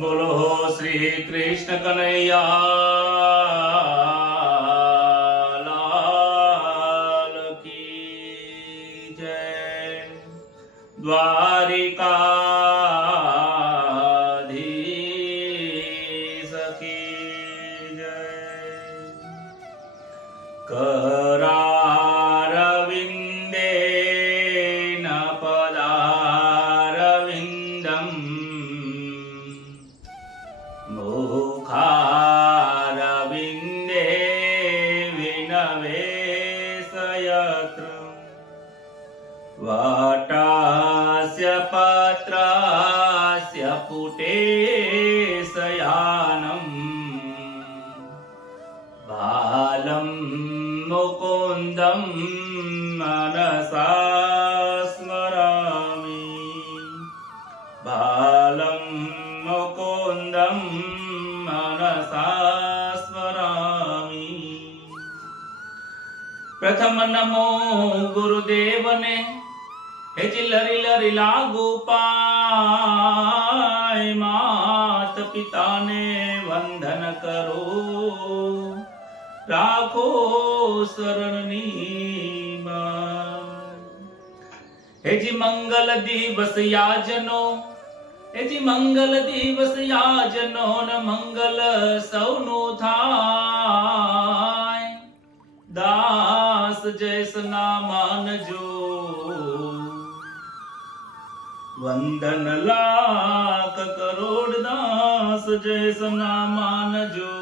બોલો શ્રી કૃષ્ણ કનૈયા લાલ કી જય. દ્વારિકાધીશ કી જય. करारविन्देन पदारविन्दम् मुखारविन्दे विनवेशयत्र वटस्य पत्रस्य पुटे शयानम् बालं मुकुन्दं मनसा स्मरामि. बालं मुकुन्दं मनसा स्मरामि. प्रथम नमो गुरुदेवने हेची लरी लरी लागू पाय. मात पिताने वंदन करो રાખો શરણની માં. હેજી મંગલ દિવસ યાજનો, હેજી મંગલ દિવસ યાજનો ને મંગલ સૌનું થાય. દાસ જૈસના માનજો વંદન લાખ કરોડ. દાસ જૈસના માનજો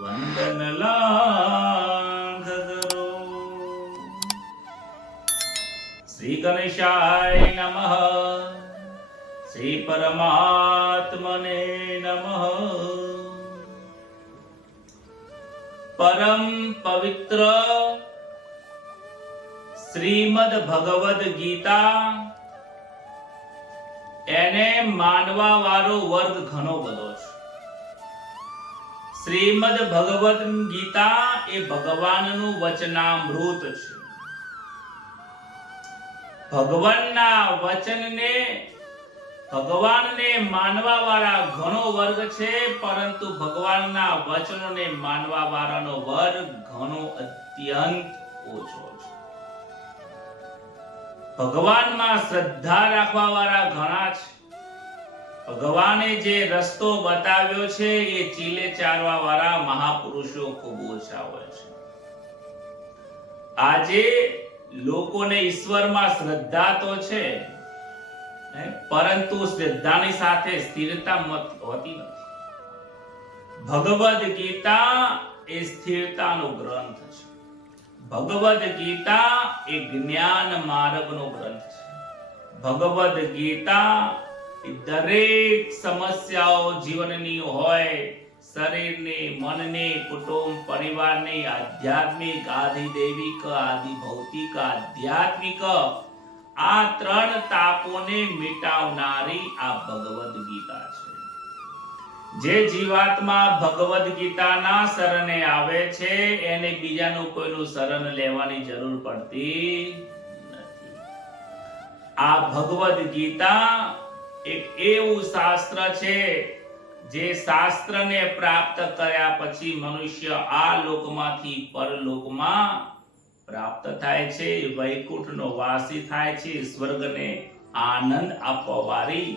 વંદન લાખ કરો. શ્રી ગણેશાય નમઃ. શ્રી પરમાત્મને નમઃ. પરમ પવિત્ર શ્રીમદ ભગવદ ગીતા એને માનવા વાળો વર્ગ ઘણો બધો છે. શ્રીમદ ભગવદ ગીતા એ ભગવાનનું વચનામૃત છે. ભગવાનના વચનને ભગવાનને માનવા વાળા ઘણો વર્ગ છે, પરંતુ ભગવાનના વચનોને માનવા વાળાનો વર્ગ ઘણો અત્યંત ઓછો છે. ભગવાનમાં શ્રદ્ધા રાખવા વાળા ઘણા છે. ભગવાને જે રસ્તો બતાવ્યો છે એ ચીલે ચારવા વાળા મહાપુરુષો ખૂબ ઓછા હોય છે. આજે લોકોને ઈશ્વરમાં શ્રદ્ધા તો છે, પરંતુ શ્રદ્ધાની સાથે સ્થિરતા હોતી નથી. ભગવદ ગીતા એ સ્થિરતાનો ગ્રંથ છે. ભગવદ ગીતા એ જ્ઞાન માર્ગનો ગ્રંથ છે. ભગવદ ગીતા દરેક સમસ્યાઓ જીવનની હોય, શરીરની, મનની, કુટુંબ પરિવારની, આધ્યાત્મિક, આધિદૈવિક, આદિ ભૌતિક, આધ્યાત્મિક, આ ત્રણ તાપોને મિટાવનારી આ ભગવદ ગીતા છે. જે જીવાત્મા ભગવદ ગીતાના શરણે આવે છે એને બીજાનું કોઈનું શરણ લેવાની જરૂર પડતી નથી. આ ભગવદ ગીતા એક એવું શાસ્ત્ર છે જે શાસ્ત્રને પ્રાપ્ત કર્યા પછી મનુષ્ય આ લોકમાંથી પરલોકમાં પ્રાપ્ત થાય છે, વૈકુંઠનો વાસી થાય છે, સ્વર્ગને આનંદ આપવાવાળી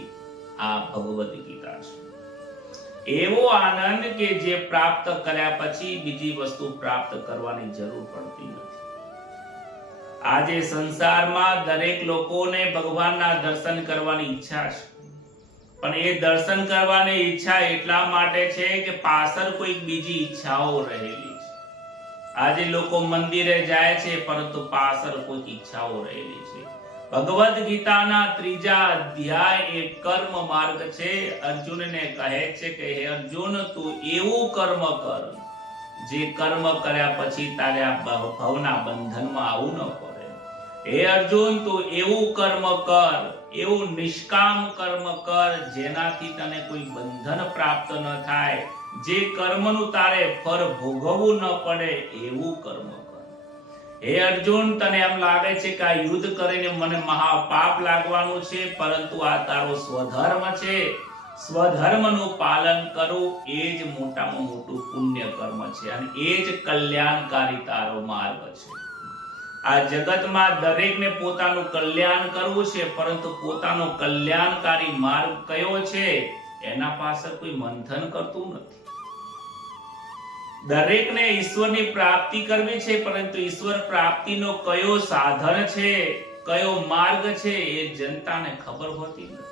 આ ભગવદ ગીતા છે. એવો આનંદ કે જે પ્રાપ્ત કર્યા પછી બીજી વસ્તુ પ્રાપ્ત કરવાની જરૂર પડતી નથી. આજે સંસારમાં દરેક લોકોને ભગવાનના દર્શન કરવાની ઈચ્છા છે, પણ એ દર્શન કરવાની ઈચ્છા એટલા માટે છે કે પાછળ કોઈ બીજી ઈચ્છાઓ રહેલી છે. આજે લોકો મંદિરે જાય છે, પરંતુ પાછળ કોઈ ઈચ્છાઓ રહેલી છે. ભગવદ ગીતાના 3જા અધ્યાય એ કર્મ માર્ગ છે. અર્જુનને કહે છે કે હે અર્જુન, તું એવું કર્મ કર જે કર્મ કર્યા પછી તારે આ ભવના બંધનમાં આવવું ન પડે. હે અર્જુન, તું એવું કર્મ કર, એવું નિષ્કામ કર્મ કર જેનાથી તને કોઈ બંધન પ્રાપ્ત ન થાય, જે કર્મનું તારે ફળ ભોગવવું ન પડે એવું કર્મ કર. હે અર્જુન, તને એમ લાગે છે કે આ યુદ્ધ કરીને મને મહાપાપ લાગવાનું છે, પરંતુ આ તારો સ્વધર્મ છે. સ્વધર્મનું પાલન કરવું એ જ મોટામાં મોટું પુણ્ય કર્મ છે અને એ જ કલ્યાણકારી તારો માર્ગ છે. આ જગતમાં દરેકને પોતાનું કલ્યાણ કરવું છે, પરંતુ પોતાનો કલ્યાણકારી માર્ગ કયો છે એના પાછળ કોઈ મંથન કરતું નથી. દરેકને ઈશ્વરની પ્રાપ્તિ કરવી છે, પરંતુ ઈશ્વર પ્રાપ્તિનો કયો સાધન છે, કયો માર્ગ છે એ જનતાને ખબર હોતી નથી.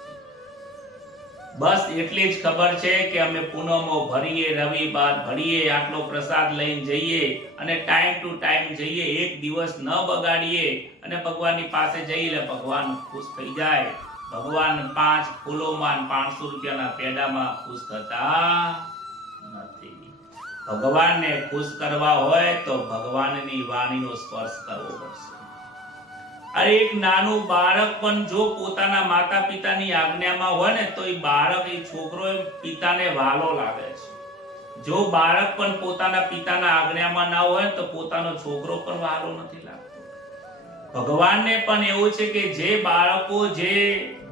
બસ એટલી જ ખબર છે કે અમે પૂનમો ભરીએ, રવિવાર ભરીએ, આટલો પ્રસાદ લઈને જઈએ અને ટાઈમ ટુ ટાઈમ જઈએ, એક દિવસ ન બગાડીએ અને ભગવાનની પાસે જઈએ એટલે ભગવાન ખુશ થઈ જાય. ભગવાન 5 ફૂલોમાં 500 રૂપિયાના પેડામાં ખુશ થતા નથી. ભગવાનને ખુશ કરવા હોય તો ભગવાનની વાણીનો સ્પર્શ કરવો પડશે. અરે એક નાનું બાળક પણ જો પોતાના માતા પિતાની આજ્ઞામાં હોય ને તો એ બાળક, એ છોકરો પિતાને વાલો લાગે છે. જો બાળક પણ પોતાના પિતાના આજ્ઞામાં ના હોય તો પોતાનો છોકરો પણ વાલો નથી લાગતો. ભગવાનને પણ એવું છે કે જે બાળકો, જે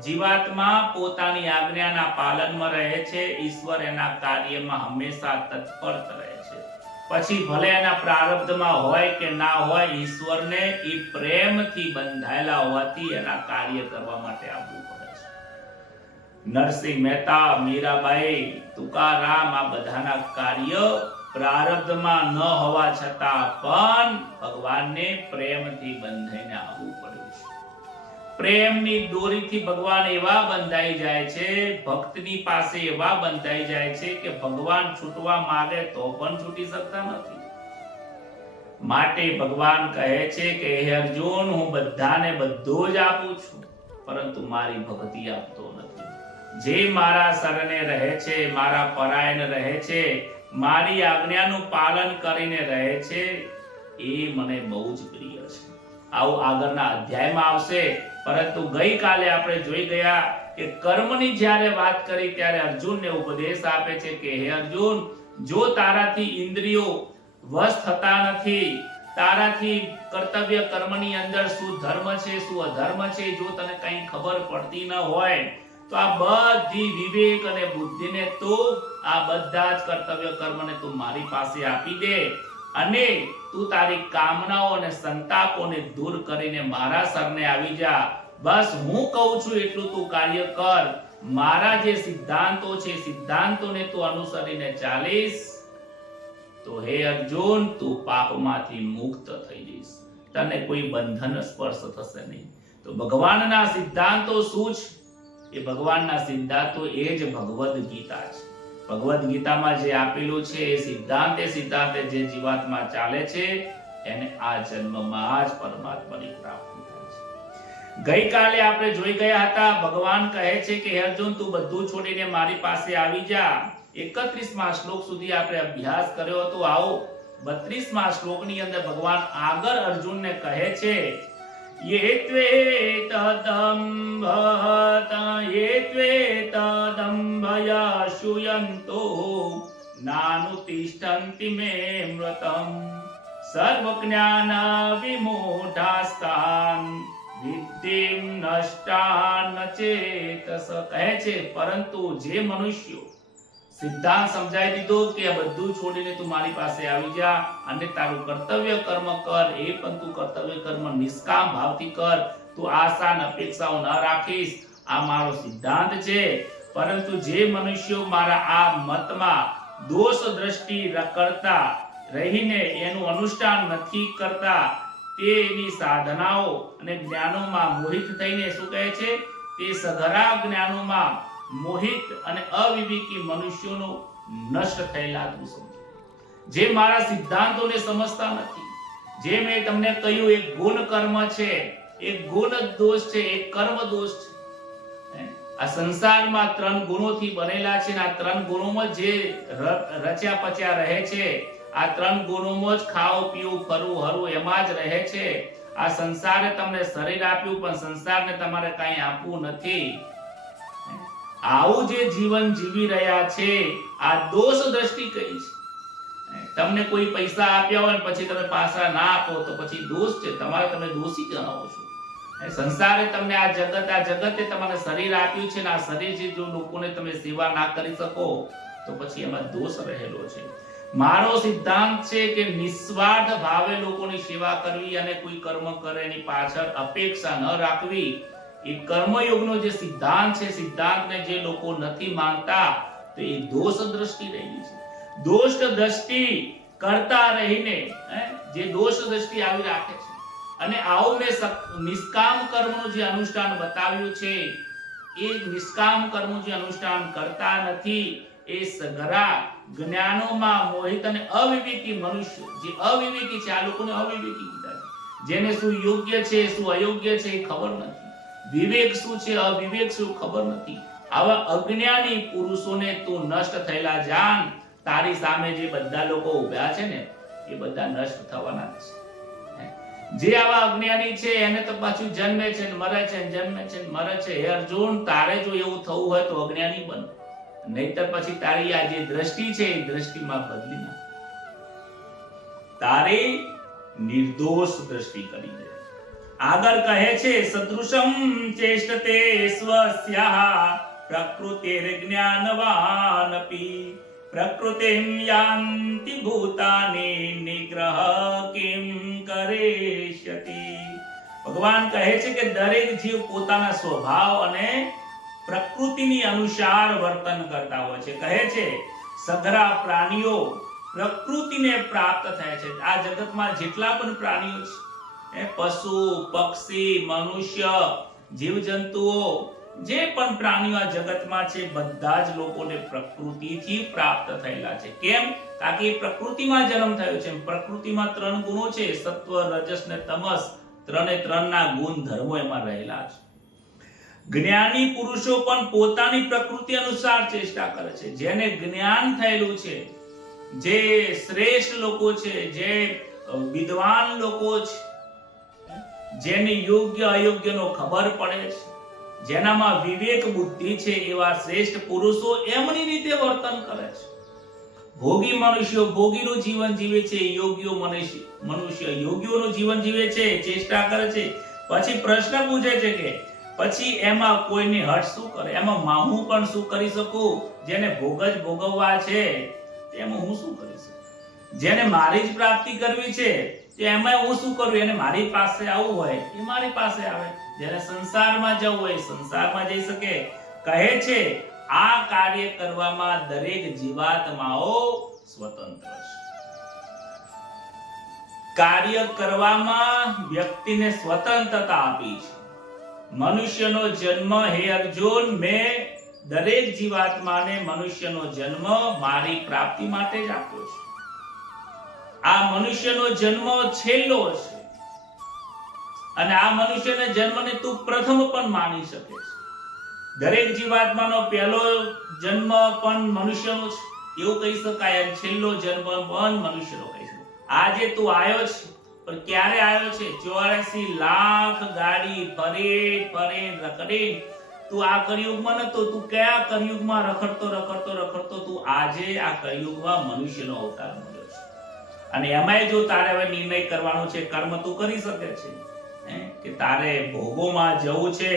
જીવાત્મા પોતાની આજ્ઞાના પાલનમાં રહે છે, ઈશ્વર એના કાર્યમાં હંમેશા તત્પર રહે છે. પછી ભલે એના પ્રારબ્ધમાં હોય કે ના હોય, ઈશ્વરને એ પ્રેમથી બંધાયેલા હોવાથી એના કાર્ય કરવા માટે આવવું પડે છે. નરસિંહ મહેતા, મીરાબાઈ, તુકારામ, આ બધાના કાર્ય પ્રારબ્ધમાં ન હોવા છતાં પણ ભગવાનને પ્રેમથી બંધાઈને આવવું પડ્યું છે. પ્રેમની દોરીથી ભગવાન એવા બંધાઈ જાય છે, ભક્તની પાસે એવા બંધાઈ જાય છે કે ભગવાન છૂટવા માંગે તો પણ છૂટી શકતા નથી. માટે ભગવાન કહે છે કે હે અર્જુન, હું બધાને બધું જ આપું છું, પરંતુ મારી ભક્તિ આપતો નથી. જે મારા શરણે રહે છે, મારા પરાયણ રહે છે, મારી આજ્ઞાનું પાલન કરીને રહે છે, એ મને બહુ જ પ્રિય છે. આવું આગળના અધ્યાયમાં આવશે. પરંતુ ગઈકાલે આપણે જોઈ ગયા કે કર્મની જ્યારે વાત કરી ત્યારે અર્જુનને ઉપદેશ આપે છે કે હે અર્જુન, જો તારાથી ઇન્દ્રિયો વશ થતા નથી, તારાથી કર્તવ્ય કર્મની અંદર શું ધર્મ છે, શું અધર્મ છે, જો તને કંઈ ખબર પડતી ન હોય તો આ બધી વિવેક અને બુદ્ધિને તો આ બધા જ કર્તવ્ય કર્મને તું મારી પાસે આપી દે અને તું તારી કામનાઓ અને સંતાપોને દૂર કરીને મારા શરણે આવી જા. બસ હું કહું છું એટલું તું કાર્ય કર. મારા જે સિદ્ધાંતો છે, સિદ્ધાંતોને તું અનુસરીને ચાલીશ તો હે અર્જુન, તું પાપમાંથી મુક્ત થઈ જઈશ. તને કોઈ બંધન સ્પર્શ થશે નહીં. તો ભગવાનના સિદ્ધાંતો શું છે? એ ભગવાનના સિદ્ધાંતો એ જ ભગવદ ગીતા છે. ભગવદ ગીતામાં જે આપેલું છે એ સિદ્ધાંતે જે જીવાત્મા ચાલે છે એને આ જન્મમાં જ પરમાત્માની પ્રાપ્તિ થાય છે. ગઈકાલે આપણે જોઈ ગયા હતા, ભગવાન કહે છે કે હે અર્જુન, તું બધું છોડીને મારી પાસે આવી જા. 31મા શ્લોક સુધી આપણે અભ્યાસ કર્યો હતો. આવો 32મા શ્લોકની અંદર ભગવાન આગળ અર્જુનને કહે છે, યેત્વેતદંભયાશુયન્તો નાનુતિષ્ઠન્તિ મે મૃતમ સર્વજ્ઞાન વિમૂઢાસ્તાન વિદ્ધિમ નષ્ટાન ચેતસ. કહે છે પરંતુ જે મનુષ્યો સિદ્ધાંત સમજાઈ દીધો કે આ બધું છોડીને તું મારી પાસે આવી જા અને તારું કર્તવ્ય કર્મ કર, એ પણ તું કર્તવ્ય કર્મ નિષ્કામ ભાવથી કર. તું આશા અને અપેક્ષાઓ ન રાખીશ. આ મારો સિદ્ધાંત છે. પરંતુ જે મનુષ્યો મારા આ મતમાં દોષ દ્રષ્ટિ કરતા રહીને એનું અનુષ્ઠાન નથી કરતા, તે એની સાધનાઓ અને જ્ઞાનોમાં મોહિત થઈને શું કહે છે, તે સઘળા જ્ઞાનોમાં મોહિત અને અવિવેકી મનુષ્યોનો નષ્ટ થયેલા તું સમજ. જે મારા સિદ્ધાંતોને સમજતા નથી, જે મેં તમને કહ્યું એક ગુણ કર્મ છે, એક ગુણ દોષ છે, એક કર્મ દોષ છે. આ સંસારમાં 3 ગુણોથી બનેલા છે. આ 3 ગુણોમાં જે રચ્યા પચ્યા રહે છે, આ 3 ગુણોમાં જ ખાવું પીવું ફરવું હરવું એમાં જ રહે છે. આ સંસારે તમને શરીર આપ્યું પણ સંસારને તમારે કંઈ આપવું નથી. આવું જે જીવન જીવી રહ્યા છે આ દોષ દ્રષ્ટિ કઈ છે. તમને કોઈ પૈસા આપ્યા હોય પછી તમે પાછા ના આપો તો પછી દોષ છે, તમારે તમે દોષી ગણાવો છો. સંસારે તમને આ જગતે તમને શરીર આપ્યું છે ને આ શરીરથી જો લોકોને તમે સેવા ના કરી શકો તો પછી એમાં દોષ રહેલો છે. મારો સિદ્ધાંત છે કે નિસ્વાર્થ ભાવે લોકોની સેવા કરવી અને કોઈ કર્મ કરે એની પાછળ અપેક્ષા ન રાખવી એ કર્મયોગનો જે સિદ્ધાંત છે, સિદ્ધાંતને જે લોકો નથી માનતા તો એ દોષ દ્રષ્ટિ રહેલી છે. દોષ દ્રષ્ટિ કરતા રહીને જે દોષ દ્રષ્ટિ આવી રાખે છે અને આવું મેં નિષ્કામ કર્મનું જે અનુષ્ઠાન બતાવ્યું છે એ નિષ્કામ કર્મનું જે અનુષ્ઠાન કરતા નથી એ સઘરા જ્ઞાનોમાં મોહિત અને અવિવેકી મનુષ્ય, જે અવિવેકી છે, આ લોકોને અવિવેકી કીધા છે, જેને શું યોગ્ય છે શું અયોગ્ય છે એ ખબર નથી, વિવેક શું છે અવિવેક શું ખબર નથી, આવા અજ્ઞાની પુરુષોને તું નષ્ટ થયેલા જાણ. તારી સામે જે બધા લોકો ઉભ્યા છે ને એ બધા નષ્ટ થવાના છે. જે આવા અજ્ઞાની છે એને તો પાછું જન્મે છે ને મરે છે, જન્મે છે ને મરે છે. હે અર્જુન, તારે જો એવું થવું હોય તો અજ્ઞાની બન, નહીતર પછી તારી આ જે દ્રષ્ટિ છે એ દ્રષ્ટિમાં બદલી નાખ. તારી નિર્દોષ દ્રષ્ટિ કરી દે. આગળ કહે છે સદૃશમ ચેષ્ટતે સ્વસ્યાહ પ્રકૃતિર જ્ઞાનવાનપી પ્રકૃતિમ યાન્તિ ભૂતાની નિગ્રહ કિમ કરેષ્યતિ. ભગવાન કહે છે કે દરેક જીવ પોતાના સ્વભાવ અને પ્રકૃતિની અનુસાર વર્તન કરતા હોય છે. કહે છે સઘળા પ્રાણીઓ પ્રકૃતિને પ્રાપ્ત થાય છે. આ જગતમાં જેટલા પણ પ્રાણીઓ છે, પશુ પક્ષી મનુષ્ય જીવજંતુઓ જે પણ પ્રાણીઓ આ જગતમાં છે બધા જ લોકોને પ્રકૃતિથી પ્રાપ્ત થયેલા છે. કેમ? કારણ કે પ્રકૃતિમાં જન્મ થયો છે. પ્રકૃતિમાં 3 ગુણો છે, સત્વ રજસ ને તમસ. 3 ના ગુણ ધર્મો એમાં રહેલા છે. જ્ઞાની પુરુષો પણ પોતાની પ્રકૃતિ અનુસાર ચેષ્ટા કરે છે. જેને જ્ઞાન થયેલું છે, જે શ્રેષ્ઠ લોકો છે, જે વિદ્વાન લોકો છે, જેને યોગ્ય અયોગ્યનો ખબર પડે છે, જેનામાં વિવેક બુદ્ધિ છે, એવા શ્રેષ્ઠ પુરુષો એમની રીતે વર્તન કરે છે. ભોગી મનુષ્યો ભોગીનું જીવન જીવે છે, યોગીઓ મનુષ્ય યોગીઓનું જીવન જીવે છે, ચેષ્ટા કરે છે. પછી પ્રશ્ન પૂછે છે કે પછી એમાં કોઈની હટ શું કરે? એમાં હું પણ શું કરી શકું? જેને ભોગ જ ભોગવવા છે એમાં હું શું કરી શકું? જેને મારી જ પ્રાપ્તિ કરવી છે એમાં હું શું કરું? એને મારી પાસે આવવું હોય એ મારી પાસે આવે, જેને સંસારમાં જવું હોય સંસારમાં જઈ શકે. કહે છે આ કાર્ય કરવામાં દરેક જીવાત્માઓ સ્વતંત્ર છે. કાર્ય કરવામાં વ્યક્તિને સ્વતંત્રતા આપી છે. મનુષ્યનો જન્મ, હે અર્જુન, મેં દરેક જીવાત્માને મનુષ્યનો જન્મ મારી પ્રાપ્તિ માટે જ આપ્યો છે. આ મનુષ્યનો જન્મ છેલ્લો છે અને આ મનુષ્યના જન્મને તું પ્રથમ પણ માની શકે છે. દરેક જીવાત્માનો પહેલો જન્મ પણ મનુષ્યનો છે એવું કહી શકાય, અને છેલ્લો જન્મ પણ મનુષ્યનો કહી શકાય. આજે તું આવ્યો છે પણ ક્યારે આવ્યો છે? 84 લાખ ગાડી ફરે રખડે તું આ કળિયુગમાં નતો. તું કયા કળિયુગમાં રખડતો તું આજે આ કળિયુગમાં મનુષ્યનો અવતાર મળ્યો છે. અને એમાંય જો તારે હવે નિર્ણય કરવાનો છે, કર્મ તું કરી શકે છે કે તારે ભોગોમાં જવું છે,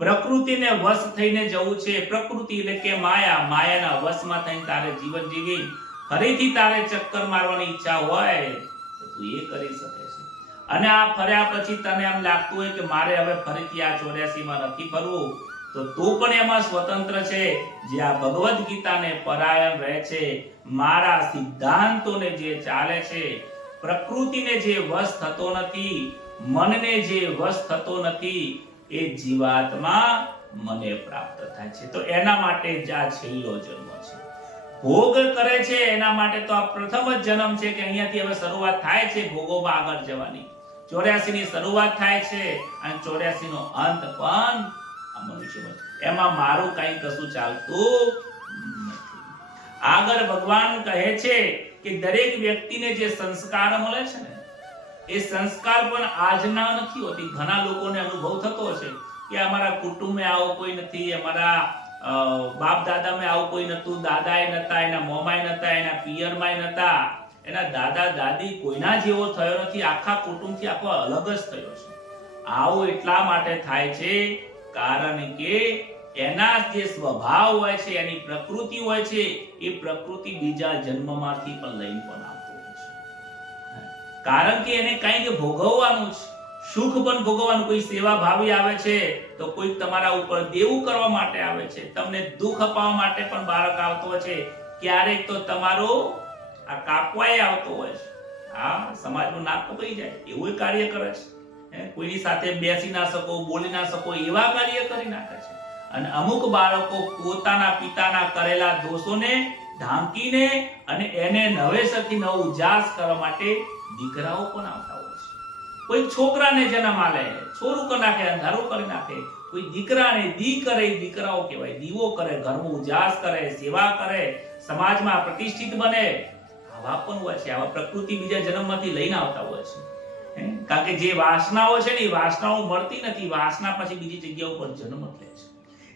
પ્રકૃતિને વશ થઈને જવું છે. પ્રકૃતિ એટલે કે માયાના વશમાં થઈને તારે જીવન જીવી ફરીથી તારે ચક્કર મારવાની ઈચ્છા હોય તો તું એ કરી શકે છે. અને આ ફર્યા પછી તને એમ લાગતું હોય કે મારે હવે ફરીથી આ 84 માં નથી ફરવું, તો તું પણ એમાં સ્વતંત્ર છે. જે આ ભગવદ ગીતાને પરાયણ રહે છે, મારા સિદ્ધાંતોને જે ચાલે છે, પ્રકૃતિને જે વશ થતો નથી, મનને જે વશ થતો નથી, એ જીવાત્મા મને પ્રાપ્ત થાય છે. તો એના માટે જ આ છેલ્લો જન્મ છે. ભોગ કરે છે એના માટે તો આ પ્રથમ જ જન્મ છે કે અહીંયાથી હવે શરૂઆત થાય છે ભોગોમાં આગળ જવાની. 84 ની શરૂઆત થાય છે અને 84 નો અંત પણ આ મનુષ્યમાં. એમાં મારું કઈ કશું ચાલતું નથી. આગળ ભગવાન કહે છે કે દરેક વ્યક્તિને જે સંસ્કાર મળે છે ને એ સંસ્કાર પણ આજના નથી હોતી. ઘણા લોકોને અનુભવ થતો હશે કે અમારા કુટુંબમાં આવો કોઈ નથી, અમારા બાપ દાદામાં આવું કોઈ નતું, દાદાએ નતા, એના મોમાય નતા, એના પિયરમાંય નતા, એના દાદા દાદી કોઈના જેવો થયો નથી, આખા કુટુંબથી આખો અલગ જ થયો છે. આવું એટલા માટે થાય છે કારણ કે એના જે સ્વભાવ હોય છે, એની પ્રકૃતિ હોય છે, એ પ્રકૃતિ બીજા જન્મમાંથી પણ લઈને પણ આવતો હોય છે. કારણ કે એને કંઈક ભોગવવાનું છે, સુખ પણ ભોગવવાનું. કોઈ સેવા ભાવી આવે છે તો કોઈ તમારા ઉપર દેવું કરવા માટે આવે છે, તમને દુઃખ અપાવવા માટે પણ બાળક આવતો હોય છે, ક્યારેક તો તમારો આ કાપવાય આવતો હોય છે. આ સમાજનું નાક કપાઈ જાય એવું કાર્ય કરે છે. કોઈની સાથે બેસી ના શકો, બોલી ના શકો એવા કાર્ય કરી નાખે છે. અને અમુક બાળકો પોતાના પિતાના કરેલા દોષોને ઢાંકીને અને એને નવેસરથી નવો ઉજાસ કરવા માટે દીકરાઓ પણ આવતા હોય છે. કોઈ છોકરાને જન્મ આલે, છોરું કરી નાખે, અંધારું કરી નાખે. કોઈ દીકરાને દી કરે, દીકરાઓ કહેવાય, દીવો કરે, ઘરનો ઉજાસ કરે, સેવા કરે, સમાજમાં પ્રતિષ્ઠિત બને. આવા પણ હોય છે. આવા પ્રકૃતિ બીજા જન્મમાંથી લઈને આવતા હોય છે. કારણ કે જે વાસનાઓ છે ને એ વાસનાઓ મળતી નથી, વાસના પછી બીજી જગ્યાઓ પર જન્મ લે છે.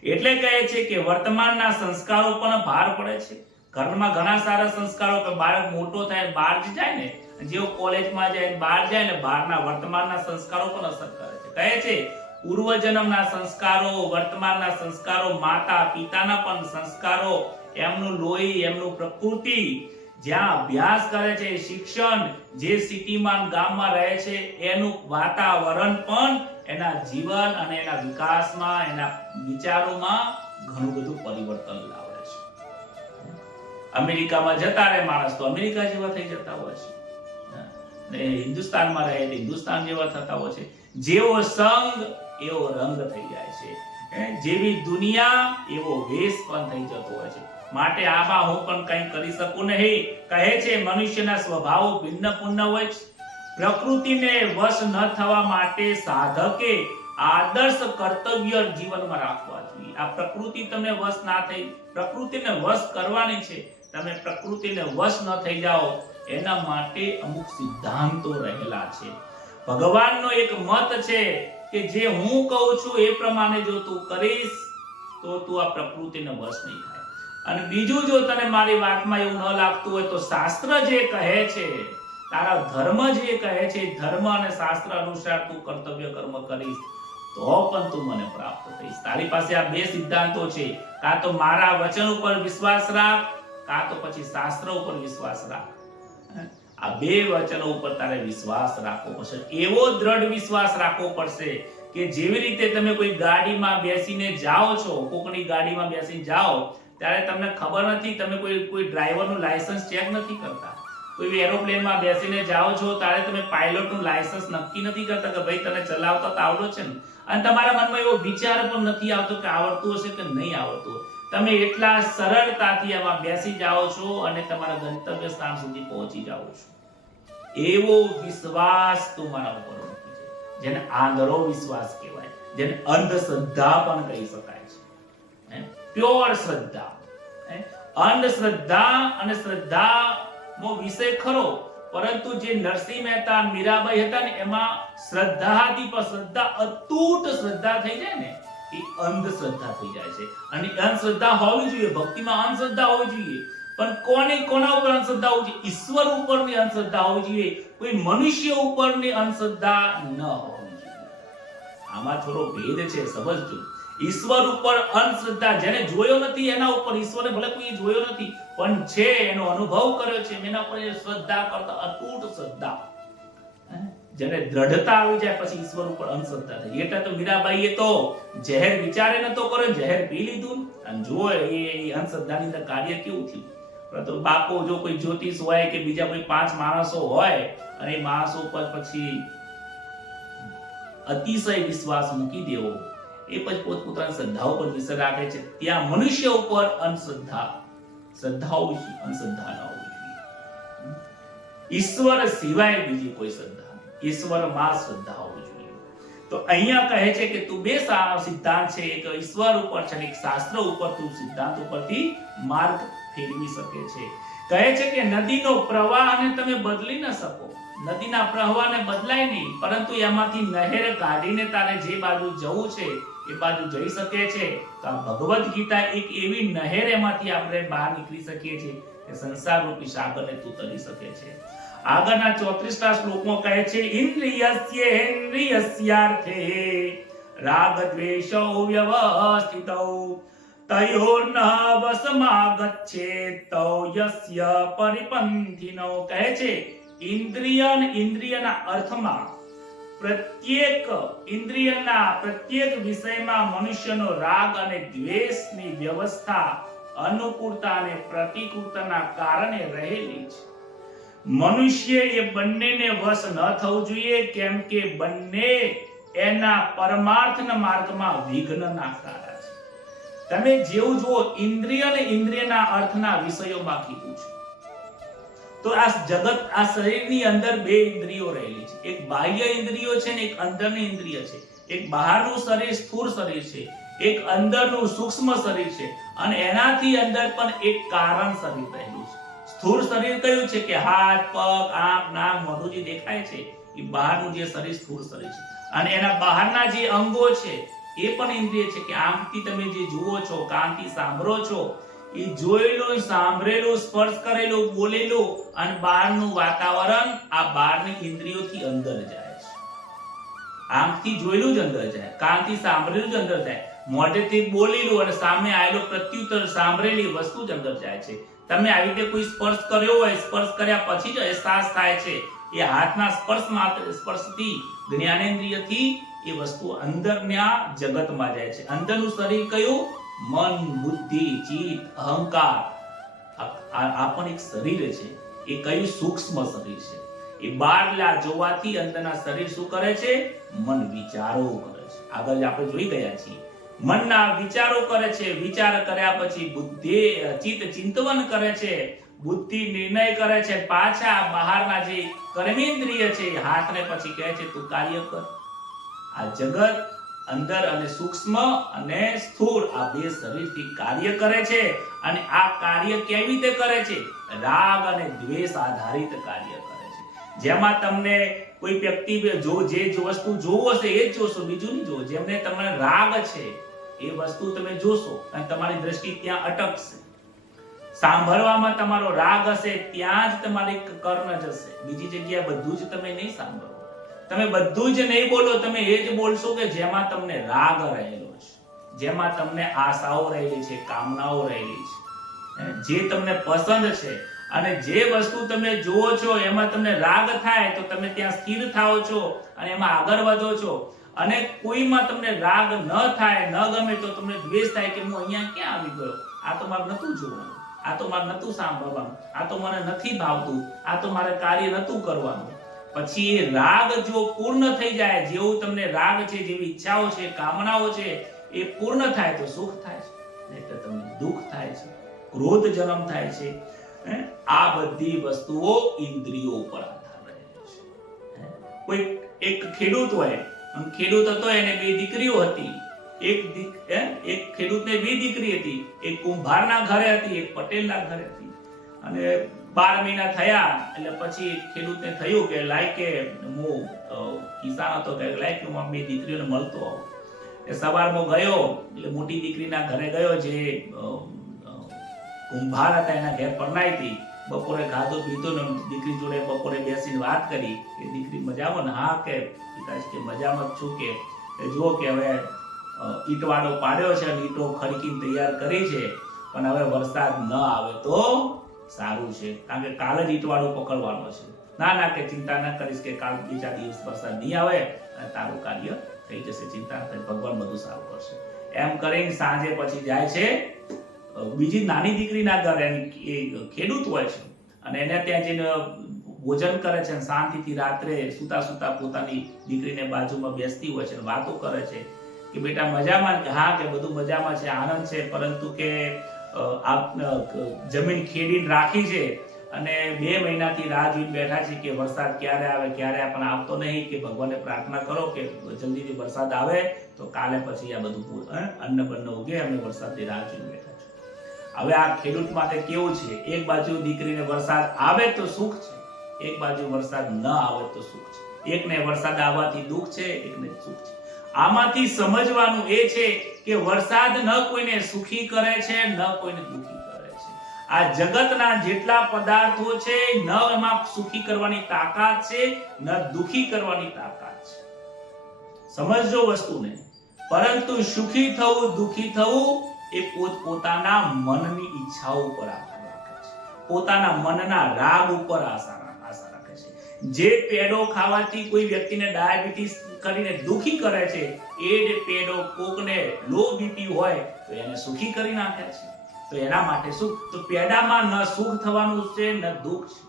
એટલે કહે છે કે વર્તમાનના સંસ્કારો પણ ભાર પડે છે. ઘરમાં ઘણા સારા સંસ્કારો, કે બાળક મોટો થાય બહાર જાય ને, જેવો કોલેજમાં જાય બહાર જાય ને, બહારના વર્તમાનના સંસ્કારો પણ અસર કરે છે. કહે છે પૂર્વજન્મના સંસ્કારો, વર્તમાનના સંસ્કારો, માતા પિતાના પણ સંસ્કારો, એમનું લોહી, એમનું પ્રકૃતિ, જ્યાં અભ્યાસ કરે છે, શિક્ષણ, જે સિટીમાં ગામમાં રહે છે, એનું વાતાવરણ પણ એના જીવન અને એના વિકાસમાં, એના વિચારોમાં ઘણું બધું પરિવર્તન લાવે છે. અમેરિકામાં જતા રહે માણસ તો અમેરિકા જેવા થઈ જતા હોય છે, ને હિન્દુસ્તાનમાં રહે તો હિન્દુસ્તાન જેવા થતા હોય છે. જેવો સંગ એવો રંગ થઈ જાય છે, જેવી દુનિયા એવો વેશ પણ થઈ જતો હોય છે. માટે આમાં હું પણ કંઈ કરી શકું નહીં. કહે છે મનુષ્યના સ્વભાવો ભિન્ન પૂર્ણ હોય છે. પ્રકૃતિને વશ ન થવા માટે સાધકે આદર્શ કર્તવ્ય જીવનમાં રાખવા જોઈએ. આ પ્રકૃતિ તમને વશ ના થઈ, પ્રકૃતિને વશ કરવાની છે. તમે પ્રકૃતિને વશ ન થઈ જાઓ એના માટે અમુક સિદ્ધાંતો રહેલા છે. ભગવાનનો એક મત છે કે જે હું કહું છું એ પ્રમાણે જો તું કરીશ તો તું આ પ્રકૃતિને વશ નહીં થાય. અને બીજું, જો તને મારી વાતમાં એવું ન લાગતું હોય તો શાસ્ત્ર જે કહે છે, તારા ધર્મ જે કહે છે, ધર્મ અને શાસ્ત્ર અનુસાર તું કર્તવ્ય કર્મ કરીશ તો પણ તું મને પ્રાપ્ત થઈશ. તારી પાસે આ બે સિદ્ધાંતો છે, કાં તો મારા વચન ઉપર વિશ્વાસ રાખ, કાં તો પછી શાસ્ત્ર ઉપર વિશ્વાસ રાખ. આ બે વચનો ઉપર તારે વિશ્વાસ રાખવો પડશે. એવો દ્રઢ વિશ્વાસ રાખવો પડશે કે જેવી રીતે તમે કોઈ ગાડીમાં બેસીને જાઓ છો, કોકની ગાડીમાં બેસીને જાઓ ત્યારે તમને ખબર નથી, તમે કોઈ ડ્રાઈવરનું લાયસન્સ ચેક નથી કરતા. કોઈ એરોપ્લેનમાં બેસીને જાઓ છો ત્યારે તમે પાયલોટનું લાયસન્સ નક્કી નથી કરતા કે ભાઈ તને ચલાવતા તો આવડો છે ને, અને તમારા મનમાં એવો વિચાર પણ નથી આવતો કે આવડતું હશે કે નહીં આવડતું. તમે એટલા સરળતાથી આમાં બેસી જાઓ છો અને તમારા ગંતવ્ય સ્થાન સુધી પહોંચી જાઓ છો. એવો વિશ્વાસ તમારા ઉપર મૂકી છે, જેને આંધળો વિશ્વાસ કહેવાય, જેને અંધશ્રદ્ધા પણ કહી શકાય છે. પ્યોર શ્રદ્ધા. અંધશ્રદ્ધા અને શ્રદ્ધા નો વિષય ખરો, પરંતુ જે નરસિંહ મહેતા, મીરાબાઈ હતા ને, એમાં શ્રદ્ધા હતી, પણ શ્રદ્ધા અતૂટ શ્રદ્ધા થઈ જાય ને એ અંધશ્રદ્ધા થઈ જાય છે. અને અંધશ્રદ્ધા હોવી જોઈએ, ભક્તિમાં અંધશ્રદ્ધા હોવી જોઈએ, પણ કોના ઉપર અંધશ્રદ્ધા હોવી જોઈએ? ઈશ્વર ઉપરની અંધશ્રદ્ધા હોવી જોઈએ, કોઈ મનુષ્ય ઉપરની અંધશ્રદ્ધા ન હોવી જોઈએ. આમાં થોડો ભેદ છે, સમજજો. ઈશ્વર ઉપર અંધશ્રદ્ધા, જેને જોયો નથી એના ઉપર, ઈશ્વરને ભલે કોઈ જોયો નથી પણ છે, એનો અનુભવ કર્યો છે, એના પર શ્રદ્ધા કરતા અતૂટ શ્રદ્ધા, જેને દ્રઢતા આવી જાય પછી ઈશ્વર ઉપર અંધશ્રદ્ધા થઈ. એટલે તો મીરાબાઈએ તો ઝેર વિચારે નતો કર્યો, ઝેર પી લીધું, અને જો એ અંધશ્રદ્ધાની અંદર કાર્ય કેવું થયું. પરંતુ બાપુ, જો કોઈ જ્યોતિષ હોય કે બીજા કોઈ 5 માણસો હોય અને એ માણસો ઉપર પછી અતિશય વિશ્વાસ મૂકી દેવો, એ પછી પોતપોતાની શ્રદ્ધા ઉપર વિશ્વાસ રાખે છે, ત્યાં મનુષ્ય ઉપર અંધશ્રદ્ધા, શ્રદ્ધા હોવી જોઈએ, અંધશ્રદ્ધા ન હોવી જોઈએ. ઈશ્વર સિવાય બીજી કોઈ શ્રદ્ધા નહીં, ઈશ્વરમાં શ્રદ્ધા હોવી જોઈએ. તો અહીંયા કહે છે કે તું બે સિદ્ધાંત છે, એક ઈશ્વર ઉપર છે અને એક શાસ્ત્ર ઉપર, તું સિદ્ધાંત ઉપરથી માર્ગ ફેરવી શકે છે. કહે છે કે નદીનો પ્રવાહને તમે બદલી ન શકો, નદીના પ્રવાહને બદલાય નહીં, પરંતુ એમાંથી નહેર કાઢીને તારે જે બાજુ જવું છે એ બાજુ જઈ શકે છે. તો આ ભગવદ ગીતા એક એવી નહેર, એમાંથી આપણે બહાર નીકળી શકીએ છીએ કે સંસાર રૂપી સાગરને તું તરી શકે છે. આગળના 34 શ્લોકમાં કહે છે ઇન્દ્રિયસ્યેન્દ્રિયસ્યાર્થે રાગ દ્વેષો વ્યવસ્થિતૌ તયોર્ન વસમાગચ્છેત યસ્ય પરિપંથિનો. કહે છે ઇન્દ્રિય અને ઇન્દ્રિયના અર્થમાં પ્રત્યેક ઇન્દ્રિયના પ્રત્યેક વિષયમાં મનુષ્યનો રાગ અને દ્વેષની વ્યવસ્થા અનુકૂળતા અને પ્રતિકૂળતાના કારણે રહેલી છે. મનુષ્ય એ બંનેને વશ ન થવું જોઈએ, કેમ કે બંને એના પરમાર્થના માર્ગમાં વિઘ્ન નાખનારા છે. તમે જેવું જુઓ ઇન્દ્રિય અને ઇન્દ્રિયના અર્થના વિષયોમાં કીધું છે. તો આ જગત, આ શરીરની અંદર બે ઇન્દ્રિયો રહેલી છે. એક બાહ્ય ઇન્દ્રિયો છે ને એક અંદરની ઇન્દ્રિય છે. એક બહારનું શરીર સ્થૂળ શરીર છે, એક અંદરનું સૂક્ષ્મ શરીર છે, અને એનાથી અંદર પણ એક કારણ શરીર રહેલું છે. સ્થૂળ શરીર કયું છે કે હાથ, પગ, આંખ, નાક, મોઢું જે દેખાય છે એ બહારનું જે શરીર સ્થૂળ શરીર છે. અને એના બહારના જે અંગો છે એ પણ ઇન્દ્રિય છે કે આંખથી તમે જે જુઓ છો, કાનથી સાંભળો છો, એ જોયેલું, સાંભળેલું, સ્પર્શ કરેલું, બોલેલું અને બહારનું વાતાવરણ આ બહારની ઇન્દ્રિયોથી અંદર જાય છે. આંખથી જોયેલું જ અંદર જાય, કાનથી સાંભળેલું જ અંદર જાય, મોઢેથી બોલેલું અને સામે આવેલું પ્રત્યુત્તર સાંભળેલી વસ્તુ જ અંદર જાય છે. તમે આવી રીતે કોઈ સ્પર્શ કર્યો હોય, સ્પર્શ કર્યા પછી જ અહેસાસ થાય છે એ હાથના સ્પર્શ માત્ર સ્પર્શથી જ્ઞાનેન્દ્રિયથી એ વસ્તુ અંદરના જગતમાં જાય છે. અંદરનું શરીર કયું? મન, બુદ્ધિ, ચિત્ત, અહંકાર. આ પણ એક શરીર છે. એ કયું? સૂક્ષ્મ શરીર છે. એ બહાર જોવાથી અંદરના શરીર શું કરે છે? મન વિચારો કરે છે. આગળ આપણે જોઈ ગયા છીએ મનના વિચારો કરે છે. વિચાર કર્યા પછી બુદ્ધિ, ચિત્ત ચિંતવન કરે છે, બુદ્ધિ નિર્ણય કરે છે. પાછા બહારના જે કર્મેન્દ્રિય છે હાથને પછી કહે છે તું કાર્ય કર. આ જગત અંદર અને સૂક્ષ્મ અને સ્થૂળ આ બે શરીરથી કાર્ય કરે છે. અને આ કાર્ય કેવી રીતે કરે છે? રાગ અને દ્વેષ આધારિત કાર્ય કરે છે. જેમાં તમને કોઈ વ્યક્તિ જે વસ્તુ જોવો હશે એ જ જોશો, બીજું નહીં જોવો. જેમને તમને રાગ છે એ વસ્તુ તમે જોશો અને તમારી દ્રષ્ટિ ત્યાં અટકશે. સાંભળવામાં તમારો રાગ હશે ત્યાં જ તમારી કર્ણ જશે. બીજી જગ્યાએ બધું જ તમે નહીં સાંભળો, તમે બધું જ નહીં બોલો. તમે એ જ બોલશો કે જેમાં તમને રાગ રહેલો છે, જેમાં તમને આશાઓ રહેલી છે, કામનાઓ રહેલી છે, જે તમને પસંદ છે. અને જે વસ્તુ તમે જુઓ છો એમાં તમને રાગ થાય તો તમે ત્યાં સ્થિર થાઓ છો અને એમાં આગળ વધો છો. અને કોઈમાં તમને રાગ ન થાય, ન ગમે તો તમને દ્વેષ થાય કે હું અહીંયા ક્યાં આવી ગયો, આ તો મારે નતું જોવાનું, આ તો મારે નતું સાંભળવાનું, આ તો મને નથી ભાવતું, આ તો મારે કાર્ય નતું કરવાનું. પછી એ રાગ જો પૂર્ણ થઈ જાય, જેવું તમને રાગ છે, જેવી ઈચ્છાઓ છે, કામનાઓ છે એ પૂર્ણ થાય તો સુખ થાય છે, એટલે તમને દુઃખ થાય છે, ક્રોધ જન્મ થાય છે. આ બધી વસ્તુઓ ઇન્દ્રિયો ઉપર આધાર રહે છે. કોઈ એક ખેડૂત હોય, ખેડૂત હતો, એને બે દીકરીઓ હતી. એક ખેડૂતને બે દીકરી હતી. એક કુંભારના ઘરે હતી, એક પટેલના ઘરે હતી. અને 12 મહિના થયા એટલે પછી ખેડૂતને થયું કે લાયકે હું કિસાન હતો કે લાયકે હું બે દીકરીઓને મળતો આવું. એ સવારમાં ગયો એટલે મોટી દીકરીના ઘરે ગયો, જે કુંભાર હતા એના ઘેર પરણાઈ હતી. બપોરે ખાધું પીધું ને દીકરી જોડે બપોરે બેસીને વાત કરી કે દીકરી મજામાં ને? હા કે પિતાજી કે મજામાં જ છું. કે જુઓ કે હવે ઈટવાડો પાડ્યો છે અને ઈટો ખડકીને તૈયાર કરી છે, પણ હવે વરસાદ ન આવે તો સારું છે, કારણ કે કાલ જ ઈટવાડો પકડવાનો છે. ના કે ચિંતા ન કરીશ, કે કાલ 2-4 દિવસ વરસાદ નહીં આવે અને તારું કાર્ય થઈ જશે, ચિંતા ન કરી, ભગવાન બધું સારું કરશે. એમ કરીને સાંજે પછી જાય છે બીજી નાની દીકરીના ઘરે. એ ખેડૂત હોય છે અને એને ત્યાં જઈને ભોજન કરે છે. શાંતિથી રાત્રે સુતા સુતા પોતાની દીકરીને બાજુમાં બેસતી હોય છે, વાતો કરે છે કે બેટા મજામાં? કે હા કે બધું મજામાં છે, આનંદ છે, પરંતુ કે આપ જમીન ખેડીને રાખી છે અને 2 મહિનાથી રાહ જોઈને બેઠા છે કે વરસાદ ક્યારે આવે, પણ આવતો નહીં. કે ભગવાનને પ્રાર્થના કરો કે જલ્દીથી વરસાદ આવે તો કાલે પછી આ બધું અન્ન બન્ન ઉગે, અમે વરસાદની રાહ જોઈને બેઠા છે. હવે આ ખેડૂત માટે કેવું છે? એક બાજુ દીકરીને વરસાદ આવે તો સુખ છે, એક બાજુ વરસાદ ન આવે તો સુખ છે. એકને વરસાદ આવવાથી દુઃખ છે, એકને સુખ છે. આમાંથી સમજવાનું એ છે કે વરસાદ ન કોઈને સુખી કરે છે, ન કોઈને દુઃખી કરે છે. આ જગતના જેટલા પદાર્થો છે ન એમાં સુખી કરવાની તાકાત છે ન દુખી કરવાની તાકાત છે. સમજજો વસ્તુને. પરંતુ સુખી થવું દુખી થવું એ પોતાના મનની ઈચ્છાઓ ઉપર આધાર રાખે છે, પોતાના મનના રાગ ઉપર આશા રાખે છે. જે પેડો ખાવાથી કોઈ વ્યક્તિને ડાયાબિટીસ કરીને દુખી કરે છે, એ જ પેડો કોકને લો બીપી હોય તો એને સુખી કરી નાખે છે. તો એના માટે સુખ, તો પેડામાં ન સુખ થવાનું છે ન દુઃખ છે.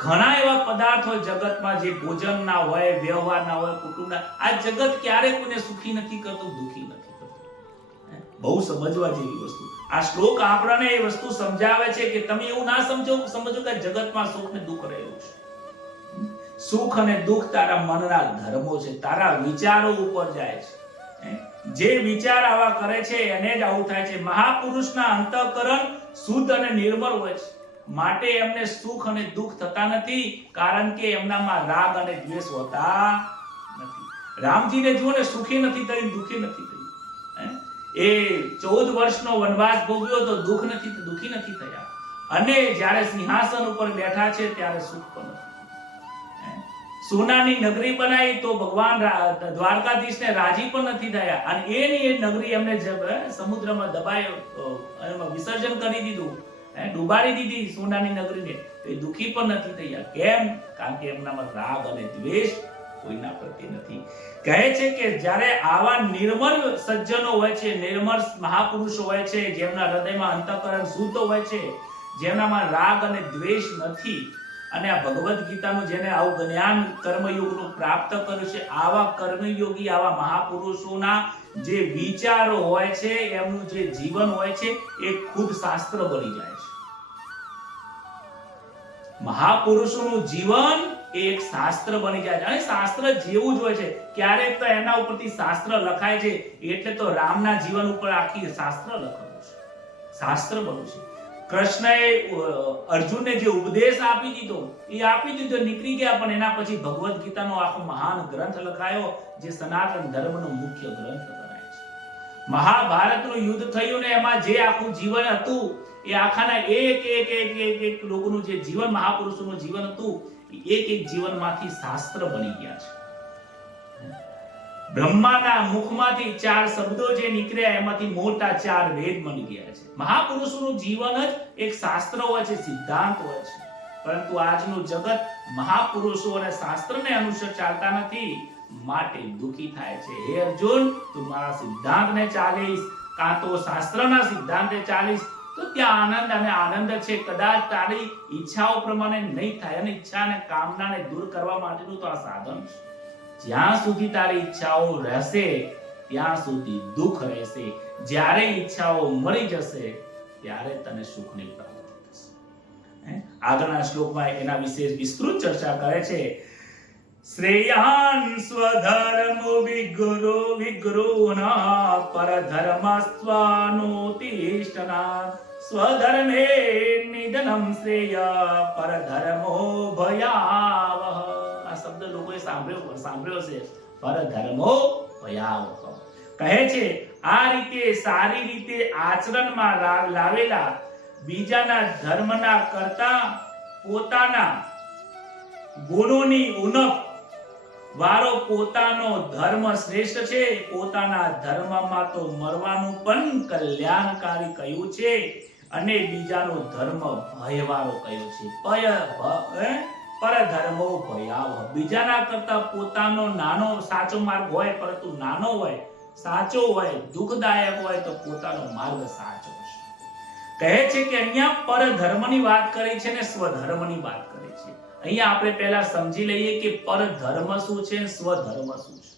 ઘણા એવા પદાર્થો જગતમાં જે ભોજનના હોય, વ્યવહારના હોય, કુટુંબના, આ જગત ક્યારે કોઈને સુખી નથી કરતું, દુખી નથી કરતું. બહુ સમજવા જેવી વસ્તુ. આ શ્લોક આપણને એ વસ્તુ સમજાવે છે કે તમે એવું ના સમજો કે જગતમાં સુખ ને દુઃખ રહેલું છે. સુખ અને દુઃખ તારા મનના ધર્મો છે, તારા વિચારો ઉપર જાય છે. જે વિચાર આવા કરે છે એને જ આવું થાય છે. મહાપુરુષના અંતઃકરણ શુદ્ધ અને નિર્મળ હોય છે, માટે એમને સુખ અને દુઃખ થતા નથી, કારણ કે એમનામાં રાગ અને દ્વેષ હોતા નથી. રામજીને જુઓ ને, સુખી નથી થઈ, દુઃખી નથી થઈ. એ 14 વર્ષનો વનવાસ ભોગવ્યો તો દુઃખી નથી થયા, અને જ્યારે સિંહાસન ઉપર બેઠા છે ત્યારે સુખ પણ નથી. સોનાની નગરી બનાવી તો ભગવાન દ્વારકાધીશને રાજી પણ નથી થયા, અને એ નગરી એમને સમુદ્રમાં દબાયો, એમાં વિસર્જન કરી દીધું, ડૂબાડી દીધી સોનાની નગરીને, તો એ દુખી પણ નથી થયા. કેમ? કારણ કે એમનામાં રાગ અને દ્વેષ કોઈના પ્રત્યે નથી. કહે છે કે જ્યારે આવા નિર્મળ સજ્જનો હોય છે, નિર્મળ મહાપુરુષો હોય છે, જેમના હૃદયમાં અંતઃકરણ શુદ્ધ હોય છે, જેમનામાં રાગ અને દ્વેષ નથી, અને આ ભગવદ ગીતાનું જેને આવું જ્ઞાન કર્મયોગનું પ્રાપ્ત કર્યું છે, આવા કર્મયોગી, આવા મહાપુરુષોના જે વિચારો હોય છે, એમનું જે જીવન હોય છે, એ ખુદ શાસ્ત્ર બની જાય છે. મહાપુરુષોનું જીવન એ એક શાસ્ત્ર બની જાય છે, અને શાસ્ત્ર જેવું જ હોય છે. ક્યારેક તો એના ઉપરથી શાસ્ત્ર લખાય છે, એટલે તો રામના જીવન ઉપર આખી શાસ્ત્ર લખાયું છે, શાસ્ત્ર બન્યું છે. કૃષ્ણએ અર્જુનને જે ઉપદેશ આપી દીધો, નીકળી ગયા, પણ એના પછી ભગવદ ગીતાનો આખો મહાન ગ્રંથ લખાયો, જે સનાતન ધર્મનો મુખ્ય ગ્રંથ ગણાય છે. મહાભારતનું યુદ્ધ થયું ને એમાં જે આખું જીવન હતું, એ આખાના એક લોકોનું જે જીવન, મહાપુરુષોનું જીવન હતું, એક જીવનમાંથી શાસ્ત્ર બની ગયા છે. બ્રહ્માના મુખમાંથી 4 શબ્દો જે નીકળ્યા, એમાંથી મોટા 4 વેદ બની ગયા છે. મહાપુરુષોનું જીવન જ એક શાસ્ત્ર હોય છે, સિદ્ધાંત હોય છે. પરંતુ આજનું જગત મહાપુરુષો અને શાસ્ત્રને અનુસર ચાલતા નથી, માટે દુખી થાય છે. હે અર્જુન, તું મારા સિદ્ધાંતને ચાલીશ, કાં તો શાસ્ત્રના સિદ્ધાંતે ચાલીશ, તો ત્યાં આનંદ છે. કદાચ તારી ઈચ્છાઓ પ્રમાણે નહીં થાય, અને ઈચ્છા અને કામનાને દૂર કરવા માટેનું તો આ સાધન છે. જ્યાં સુધી તારી ઈચ્છાઓ રહેશે ત્યાં સુધી દુઃખ રહેશે. જ્યારે ઈચ્છાઓ મરી જશે ત્યારે તને સુખની પ્રાપ્તિ થશે. આગળના શ્લોકમાં એના વિશે વિસ્તૃત ચર્ચા કરે છે. શ્રેયાન સ્વધર્મો વિગુરુના પરધર્મસ્વાનોતિષ્ઠના સ્વધર્મે નિધનમ શ્રેય પરધર્મો ભયાવહ. આ શબ્દ લોકોએ સાંભળ્યો છે, પરધર્મો ભયાવહ. કહે છે આ રીતે સારી રીતે આચરણમાં લાવેલા બીજાના ધર્મના કરતા પોતાના ગુણોની ઉણપ વાળો પોતાનો ધર્મ શ્રેષ્ઠ છે. પોતાના ધર્મમાં તો મરવાનું પણ કલ્યાણકારી કહ્યું છે, અને બીજાનો ધર્મ ભયવાળો કહ્યો છે. પરધર્મો ભયાવહ. બીજાના કરતા પોતાનો નાનો સાચો માર્ગ હોય, પરંતુ નાનો હોય, સાચો હોય, દુઃખદાયક હોય, તો પોતાનો માર્ગ સાચો છે. કહે છે કે અહીંયા પરધર્મની વાત કરી છે ને સ્વધર્મની વાત કરી છે. અહીંયા આપણે પહેલા સમજી લઈએ કે પરધર્મ શું છે, સ્વધર્મ શું છે.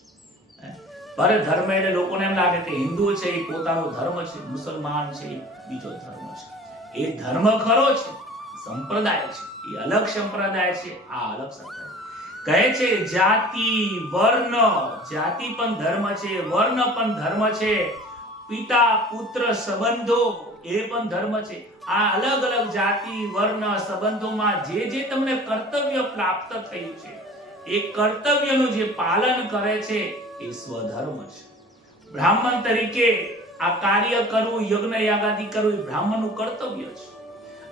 પરધર્મ એટલે લોકોને એમ લાગે કે હિન્દુ છે એ પોતાનો ધર્મ છે, મુસલમાન છે એ બીજો ધર્મ છે. એ ધર્મ ખરો છે, સંપ્રદાય છે, એ અલગ સંપ્રદાય છે, આ અલગ સંપ્રદાય. કહે છે જાતિ વર્ણ, જાતિ પણ ધર્મ છે, વર્ણ પણ ધર્મ છે, પિતા પુત્ર સંબંધો એ પણ ધર્મ છે. આ અલગ અલગ જાતિ વર્ણ સંબંધોમાં જે તમને કર્તવ્ય પ્રાપ્ત થયું છે, એ કર્તવ્યનું જે પાલન કરે છે એ સ્વધર્મ છે. બ્રાહ્મણ તરીકે આ કાર્ય કરવું, યજ્ઞ યાગાદિ કરવું એ બ્રાહ્મણનું કર્તવ્ય છે.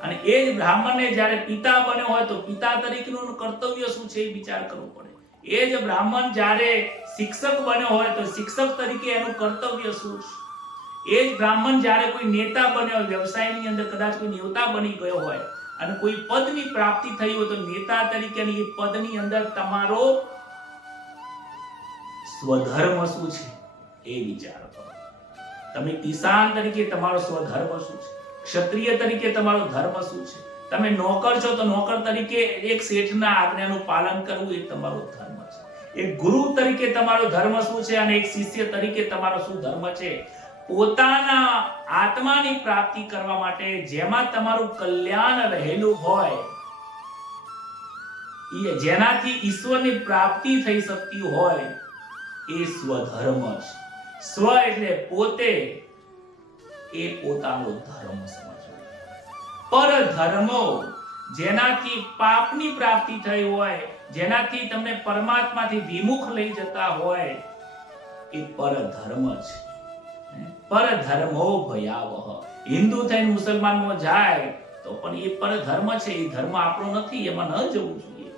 અને એ જ બ્રાહ્મણને જ્યારે પિતા બન્યો હોય તો પિતા તરીકેનું કર્તવ્ય શું છે એ વિચાર કરવો પડે. એ જ બ્રાહ્મણ જ્યારે શિક્ષક બન્યો હોય તો શિક્ષક તરીકે એનું કર્તવ્ય શું છે. એ જ બ્રાહ્મણ જ્યારે કોઈ નેતા બન્યો હોય, વ્યવસાયની અંદર કદાચ કોઈ નેતા બની ગયો હોય અને કોઈ પદની પ્રાપ્તિ થઈ હોય તો નેતા તરીકેની એ પદની અંદર તમારો સ્વધર્મ શું છે એ વિચાર કરો. તમે કિસાન તરીકે તમારો સ્વધર્મ શું છે, ક્ષત્રિય તરીકે તમારો ધર્મ શું છે, તમે નોકર છો તો નોકર તરીકે એક શેઠના આજ્ઞાનું પાલન કરવું એ તમારો ધર્મ છે. એક ગુરુ તરીકે તમારો ધર્મ શું છે અને એક શિષ્ય તરીકે તમારો શું ધર્મ છે. પોતાના આત્માની પ્રાપ્તિ કરવા માટે જેમાં તમારું કલ્યાણ રહેલું હોય, જેનાથી ઈશ્વરની પ્રાપ્તિ થઈ શકતી હોય એ સ્વધર્મ છે. સ્વ એટલે પોતે, એ પોતાનો ધર્મ સમજવો. પર ધર્મો જેનાથી પાપની પ્રાપ્તિ થઈ હોય, જેનાથી તમને પરમાત્માથી વિમુખ લઈ જતા હોય એ પર ધર્મ છે. પર ધર્મો ભયાવહ. હિન્દુ થઈને મુસલમાનમાં જાય તો પણ એ પર ધર્મ છે, એ ધર્મ આપણો નથી, એમાં ન જવું જોઈએ.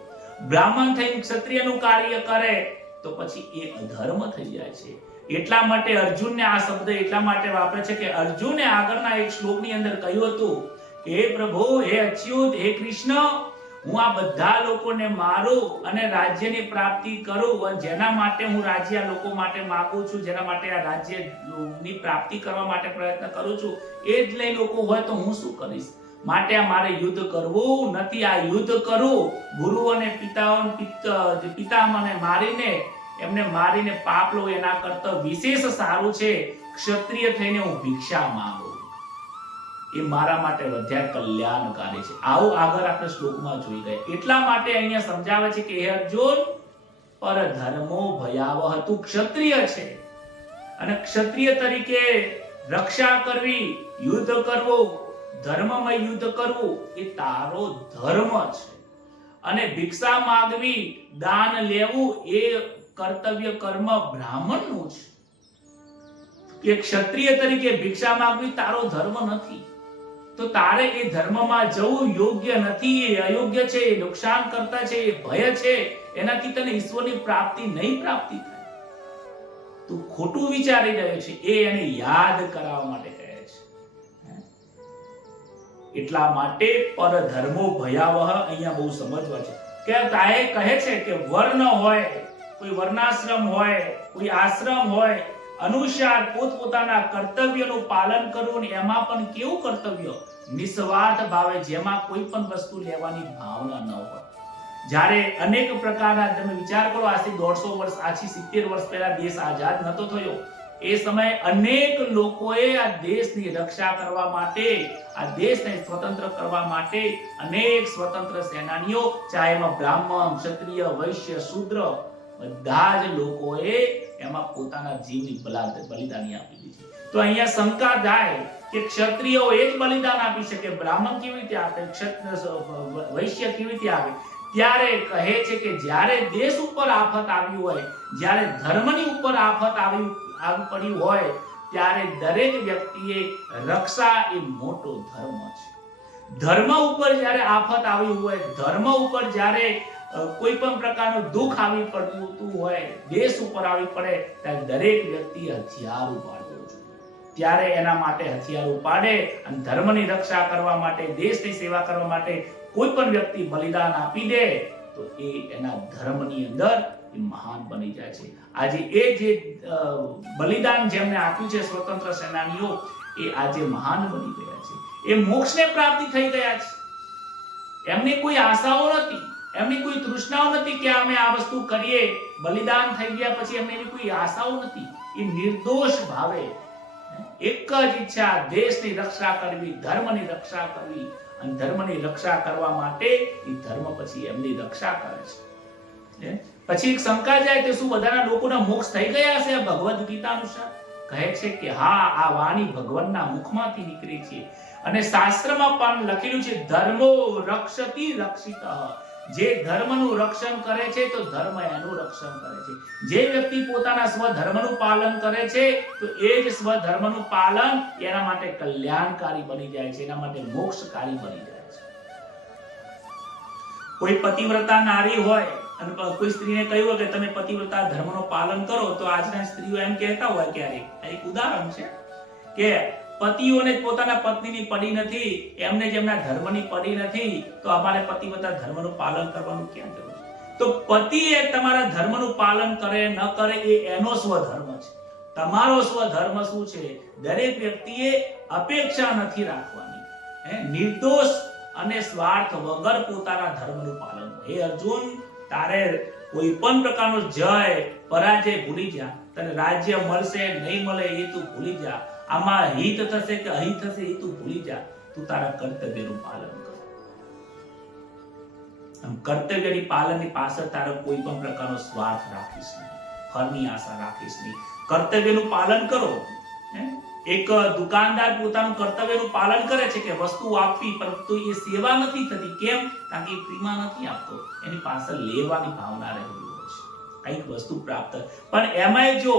બ્રાહ્મણ થઈને ક્ષત્રિયનું કાર્ય કરે તો પછી એ અધર્મ થઈ જાય છે. એટલા માટે અર્જુનને આ શબ્દ એટલા માટે વાપરે છે કે અર્જુને આગળના એક શ્લોકની અંદર કહ્યું હતું કે હે પ્રભુ, હે અચ્યુત, હે કૃષ્ણ, હું આ બધા લોકોને મારું અને રાજ્યની પ્રાપ્તિ કરું, અને જેના માટે હું રાજ્ય આ લોકો માટે માંગુ છું, જેના માટે આ રાજ્યની પ્રાપ્તિ કરવા માટે પ્રયત્ન કરું છું, એ જ લઈ લોકો હોય તો હું શું કરીશ? માટે આ મારે યુદ્ધ કરવું નથી. આ યુદ્ધ કરું ગુરુ અને પિતામને મારીને, એમને મારીને પાપ લો એના કરતા વિશેષ સારું છે ક્ષત્રિય થઈને હું ભિક્ષા માંગુ, એ મારા માટે વધારે કલ્યાણકારી છે. આવું આગળ આપણે શ્લોકમાં જોઈ ગયા. એટલા માટે અહીંયા સમજાવે છે કે હે અર્જુન, પર ધર્મો ભયાવહ, તું ક્ષત્રિય છે અને ક્ષત્રિય તરીકે રક્ષા કરવી, યુદ્ધ કરવું, ધર્મમય યુદ્ધ કરવું એ તારો ધર્મ છે. અને ભિક્ષા માંગવી, દાન લેવું એ કર્તવ્ય કર્મ બ્રાહ્મણનું છે. કે ક્ષત્રિય તરીકે ભિક્ષા માંગવી તારો ધર્મ નથી, તો તારે એ ધર્મમાં જવું યોગ્ય નથી, એ અયોગ્ય છે, એ નુકસાન કરતા છે, એ ભય છે, એનાથી તને ઈશ્વરની પ્રાપ્તિ નહીં પ્રાપ્તિ થાય. તું ખોટું વિચારી રહ્યો છે, એ એને યાદ કરાવવા માટે કહે છે. એટલા માટે પર ધર્મો ભયાવહ અહીંયા બહુ સમજવા છે. કે તાએ કહે છે કે વર્ણ હોય, કોઈ વર્ણાશ્રમ હોય, કોઈ આશ્રમ હોય, અનુસાર પોતપોતાના કર્તવ્યનું પાલન કરવું, ને એમાં પણ કેવું કર્તવ્ય? નિસ્વાર્થ ભાવે, જેમાં કોઈ પણ વસ્તુ લેવાની ભાવના ન હોય. જ્યારે અનેક પ્રકારના, તમે વિચાર કરો, આજથી 150 વર્ષ, આજથી 70 વર્ષ પહેલા દેશ આઝાદ નતો થયો, એ સમયે અનેક લોકોએ આ દેશની રક્ષા કરવા માટે, આ દેશને સ્વતંત્ર કરવા માટે અનેક સ્વતંત્ર સેનાનીઓ, ચાહે એમાં બ્રાહ્મણ, ક્ષત્રિય, વૈશ્ય, શૂદ્ર, બધા જ લોકોએ એમાં પોતાના જીવની બલિદાની આપી દીધી. તો અહીંયા શંકા થાય કે ક્ષત્રિયો એ જ બલિદાન આપી શકે, બ્રાહ્મણ કેવી રીતે આપે, વૈશ્ય કેવી રીતે આપે? ત્યારે કહે છે કે જ્યારે દેશ ઉપર આફત આવી હોય, જ્યારે ધર્મની ઉપર આફત આવી પડી હોય, ત્યારે દરેક વ્યક્તિએ રક્ષા એ મોટો ધર્મ છે. ધર્મ ઉપર જ્યારે આફત આવી હોય, ધર્મ ઉપર જ્યારે કોઈ પણ પ્રકારનું દુઃખ આવી પડતું હોય, દેશ ઉપર આવી પડે, ત્યારે દરેક વ્યક્તિએ હથિયાર ઉપાડવું જોઈએ. ત્યારે એના માટે હથિયાર ઉપાડે અને ધર્મની રક્ષા કરવા માટે, દેશની સેવા કરવા માટે કોઈ પણ વ્યક્તિ બલિદાન આપી દે તો એ એના ધર્મની અંદર એ મહાન બની જાય છે. આજે એ જે બલિદાન જેમને આપ્યું છે સ્વતંત્ર સેનાનીઓ, એ આજે મહાન બની ગયા છે. એ મોક્ષને પ્રાપ્તિ થઈ ગયા છે. એમની કોઈ આશાઓ નથી, એમની કોઈ તૃષ્ણાઓ નથી કે અમે આ વસ્તુ કરીએ, બલિદાન થઈ ગયા પછી એમની કોઈ આશાઓ નથી. એ નિર્દોષ ભાવે એક જ ઈચ્છા, દેશની રક્ષા કરવી, ધર્મની રક્ષા કરવી, અને ધર્મની રક્ષા કરવા માટે એ ધર્મ પછી એમની રક્ષા કરે છે. પછી એક શંકા જાય કે શું બધાના લોકોના મોક્ષ થઈ ગયા છે? ભગવદ ગીતા અનુસાર કહે છે કે હા, આ વાણી ભગવાનના મુખમાંથી નીકળી છે. અને શાસ્ત્રમાં પણ લખેલું છે ધર્મો રક્ષતિ રક્ષિતઃ, જે ધર્મનું રક્ષણ કરે છે તો ધર્મ એનું રક્ષણ કરે છે. જે વ્યક્તિ પોતાના સ્વધર્મનું પાલન કરે છે તો એ જ સ્વધર્મનું પાલન એના માટે કલ્યાણકારી બની જાય છે, એના માટે મોક્ષકારી બની જાય છે. કોઈ પતિવ્રતા નારી હોય અને કોઈ સ્ત્રીને કહ્યું હોય કે તમે પતિવ્રતા ધર્મનું પાલન કરો, તો આજના સ્ત્રીઓ એમ કહેતા હોય ક્યારેક, એક ઉદાહરણ છે કે પતિઓને પોતાના પત્નીની પડી નથી, એમને જેમના ધર્મની પડી નથી, તો અમારે પતિવ્રતા ધર્મનું પાલન કરવાનું કેમ જરૂર છે? તો પતિ એ તમારા ધર્મનું પાલન કરે ન કરે એ એનો સ્વધર્મ છે. તમારો સ્વધર્મ શું છે? દરેક વ્યક્તિએ અપેક્ષા નથી રાખવાની, નિર્દોષ અને સ્વાર્થ વગર પોતાના ધર્મનું પાલન. હે અર્જુન, તારે કોઈ પણ પ્રકારનો જય પરાજય ભૂલી જા. તને રાજ્ય મળશે નહીં મળે એ તું ભૂલી જા. આમાં હિત થશે કે અહિત થશે એ તું ભૂલી જા. તું તારા કર્તવ્યનું પાલન કર. આમ કર્તવ્યની પાલનની પાછળ તારો કોઈ પણ પ્રકારનો સ્વાર્થ રાખીશ નહીં, ફળની આશા રાખીશ નહીં. કર્તવ્યનું પાલન કરો. એક દુકાનદાર પોતાનું કર્તવ્યનું પાલન કરે છે કે વસ્તુ આપવી, પરંતુ એ સેવા નથી થતી. કેમ? કારણ કે એ ફ્રીમાં નથી આપતો, એની પાછળ લેવાની ભાવના રહેલી હોય છે, કંઈક વસ્તુ પ્રાપ્ત. પણ એમાંય જો